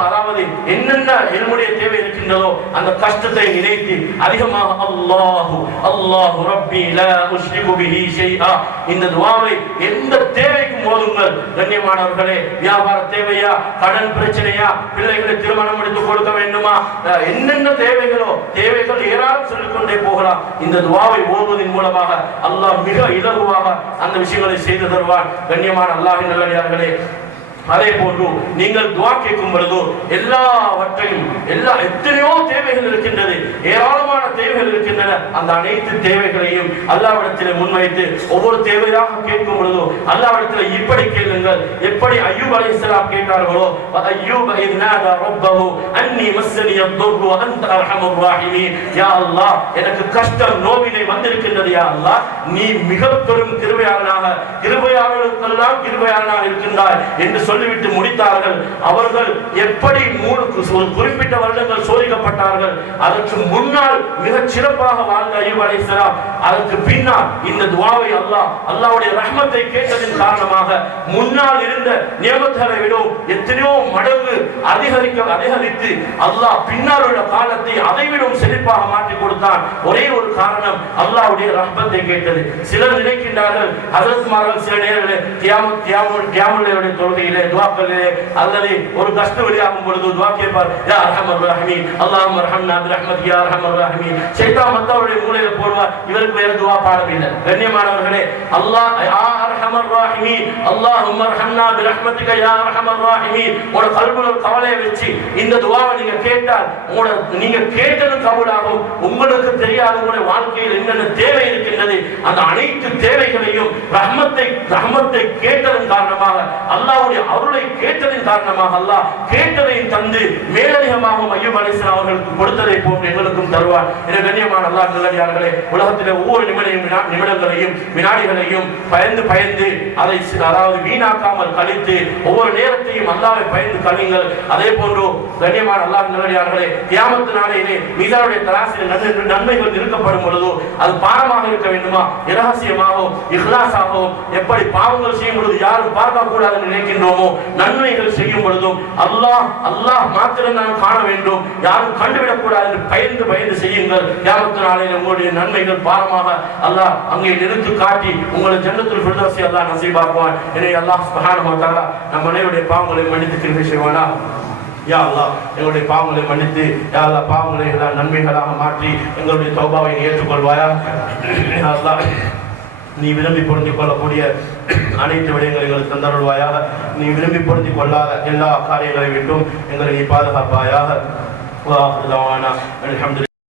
அதாவது என்னென்ன என்னுடைய தேவை இருக்கின்றதோ அந்த கஷ்டத்தை நினைத்து அதிகமாக அல்லாஹு அல்லாஹு ரப்பி லா உஷ்ரிகு பிஹி ஷைஆ இந்த துஆவை எந்த தேவைக்கும் ஓதுங்கள். கண்ணியமானவர்களே, வியாபார தேவையா, கடன் பிரச்சனையா, பிள்ளைகளை திருமணம் முடித்து கொடுக்க வேண்டுமா, என்னென்ன தேவைகளோ தேவைகள் ஏராளம் சொல்லிக்கொண்டே போகலாம். இந்த துஆவை ஓதுவதன் மூலமாக அல்லாஹ் மிக இலகுவாக அந்த விஷயங்களை செய்து தருவான். கண்ணியமான அல்லாஹ்வின் நல்லடியார்களே, அதே போன்று நீங்கள் துஆ கேட்கும் பொழுது எல்லாவற்றையும் எத்தனையோ தேவைகள் இருக்கின்றது, ஏராளமான தேவைகள் இருக்கின்றன. அந்த அனைத்து தேவைகளையும் அல்லாஹ்விடத்தில் முன்வைத்து ஒவ்வொரு தேவையாக கேட்கும் பொழுது அல்லாஹ்விடத்தில் இப்படி கேளுங்கள், எப்படி அய்யூப் அலைஹிஸ்ஸலாம் கேட்டார்களோ, அய்யூப் இத்நாதா ரப்பஹு அன்னி மஸ்ஸனி அத்-துர்ரு வ அன்த அர்ஹமுர் ராஹிமீன். யா அல்லாஹ், எனக்கு கஷ்டம் நோவினை வந்திருக்கின்றது. யா அல்லாஹ், நீ மிக பெரும் கிருபையாளனாக, கிருபையாளர்களுக்கெல்லாம் கிருபையாளனாக இருக்கின்றாய் என்று சொல்லிவிட்டு முடித்தார்கள். அவர்கள் எப்படி ஒரு குறிப்பிட்ட வருடங்கள் சோதிக்கப்பட்டார்கள், அதற்கு முன்னால் மிகச் சிறப்பாக வாழ்ந்த அய்யூப் அலைஹிஸ்ஸலாம் அதற்கு பின்னால் இந்த துஆவை அல்லாஹ்வுடைய ரஹ்மத்தை கேட்டதின் காரணமாக முன்னால் இருந்த நியமத்துகளை விட எத்தனையோ மடங்கு அதிகரித்து அல்லாஹ் பின்னால் உள்ள காலத்தை அதைவிடும் செழிப்பாக மாற்றி கொடுத்தான். ஒரே ஒரு காரணம், அல்லாஹ்வுடைய ரஹ்மத்தை கேட்டது. சிலர் நினைக்கின்றார்கள் ஹஜ்ரத்மார்கள் சில நேரங்களில் கியாமுல் தொழுகையிலே துஆக்களிலே அல்லது ஒரு கஷ்டம் வெளியாகும் பொழுது துஆ கேட்பார், யா அர்ஹமர் ரஹீம் அல்லாஹும்ம அர்ஹம்னா பிரஹ்மத்திக யா அர்ஹமர் ரஹீம். ஷைத்தான் மத்தவருடைய மூலையில போடுவார், இவருக்கு வேற துஆ பாடம் இல்லை. கண்ணியமானவர்களே, அல்லாஹ் யா அர்ஹமர் ரஹீம் அல்லாஹும்ம அர்ஹம்னா பிரஹ்மத்திக யா அர்ஹமர் ரஹீம் உங்க கல்புல ஒரு கவலையை வச்சு இந்த துஆவை நீங்க கேட்டால் நீங்க கேட்டது கபூலாகும். உங்களுக்கு தெரியாத உங்களுடைய வாழ்க்கையில் என்னென்ன தேவை இருக்கின்றது அந்த அனைத்து தேவைகளையும் ரஹ்மத்தை கேட்டதன் காரணமாக அல்லாஹ்வுடைய அருளை கேட்டதின் காரணமாக அல்லாஹ் கேட்டதை தந்து மேலதிகமாக அய்யூப் அலைஹிஸ்ஸலாம் அவர்களுக்கு கொடுத்ததை போன்று எங்களுக்கும் தருவார். என கண்ணியமான அல்லாஹ் நல்லடியார்களே, உலகத்திலே ஒவ்வொரு நிமிடங்களையும் வினாடிகளையும் பயந்து அதை அதாவது வீணாக்காமல் கழித்து ஒவ்வொரு நேரத்தையும் அல்லாஹ்வை பயந்து கழிங்கள். அதே போன்று கண்ணியமான அல்லாஹ் நல்லடியார்களே, கியாமத் நாளையிலே மீசானுடைய தராசில் நன்மைகள் நிறுக்கப்படும் பொழுது அது பாரமாக இருக்க வேண்டுமா, இரகசியமாகவும் இஹ்லாஸாகவும் எப்படி பாவங்கள் செய்யும் பொழுது யாரும் பார்க்க கூடாது நினைக்கின்றோமோ, நன்மைகள் செய்யும் பொழுதும் அல்லாஹ் மாத்திரம் நான் காண வேண்டும், யாரும் கண்டுவிடக் கூடாது என்று பயந்து செய்யுங்கள். கியாமத் நாளையிலே உங்களுடைய நன்மைகள் பாரமாக அல்லாஹ் அங்கே நிறுத்தி காட்டி உங்களை ஜன்னத்துல் ஃபிர்தௌஸை அல்லாஹ் நசீபாக்குவான். எனவே அல்லாஹ் சுப்ஹானஹு வ தஆலா நம் அனைவருடைய பாவங்களை மன்னித்து கிருபை செய்வானா. யா அல்லாஹ், எங்களுடைய பாவங்களை மன்னித்து யா அல்லாஹ் பாவங்களை எல்லாம் நன்மைகளாக மாற்றி எங்களுடைய தௌபாவை ஏற்றுக்கொள்வாயா. யா அல்லாஹ், நீ விரும்பி புரிந்து கொள்ளக்கூடிய அனைத்து விடயங்களை எங்களுக்கு தந்தருள்வாயாக. நீ விரும்பி புரிந்து கொள்ளாத எல்லா காரியங்களை விட்டும் எங்களை நீ பாதுகாப்பாயாக.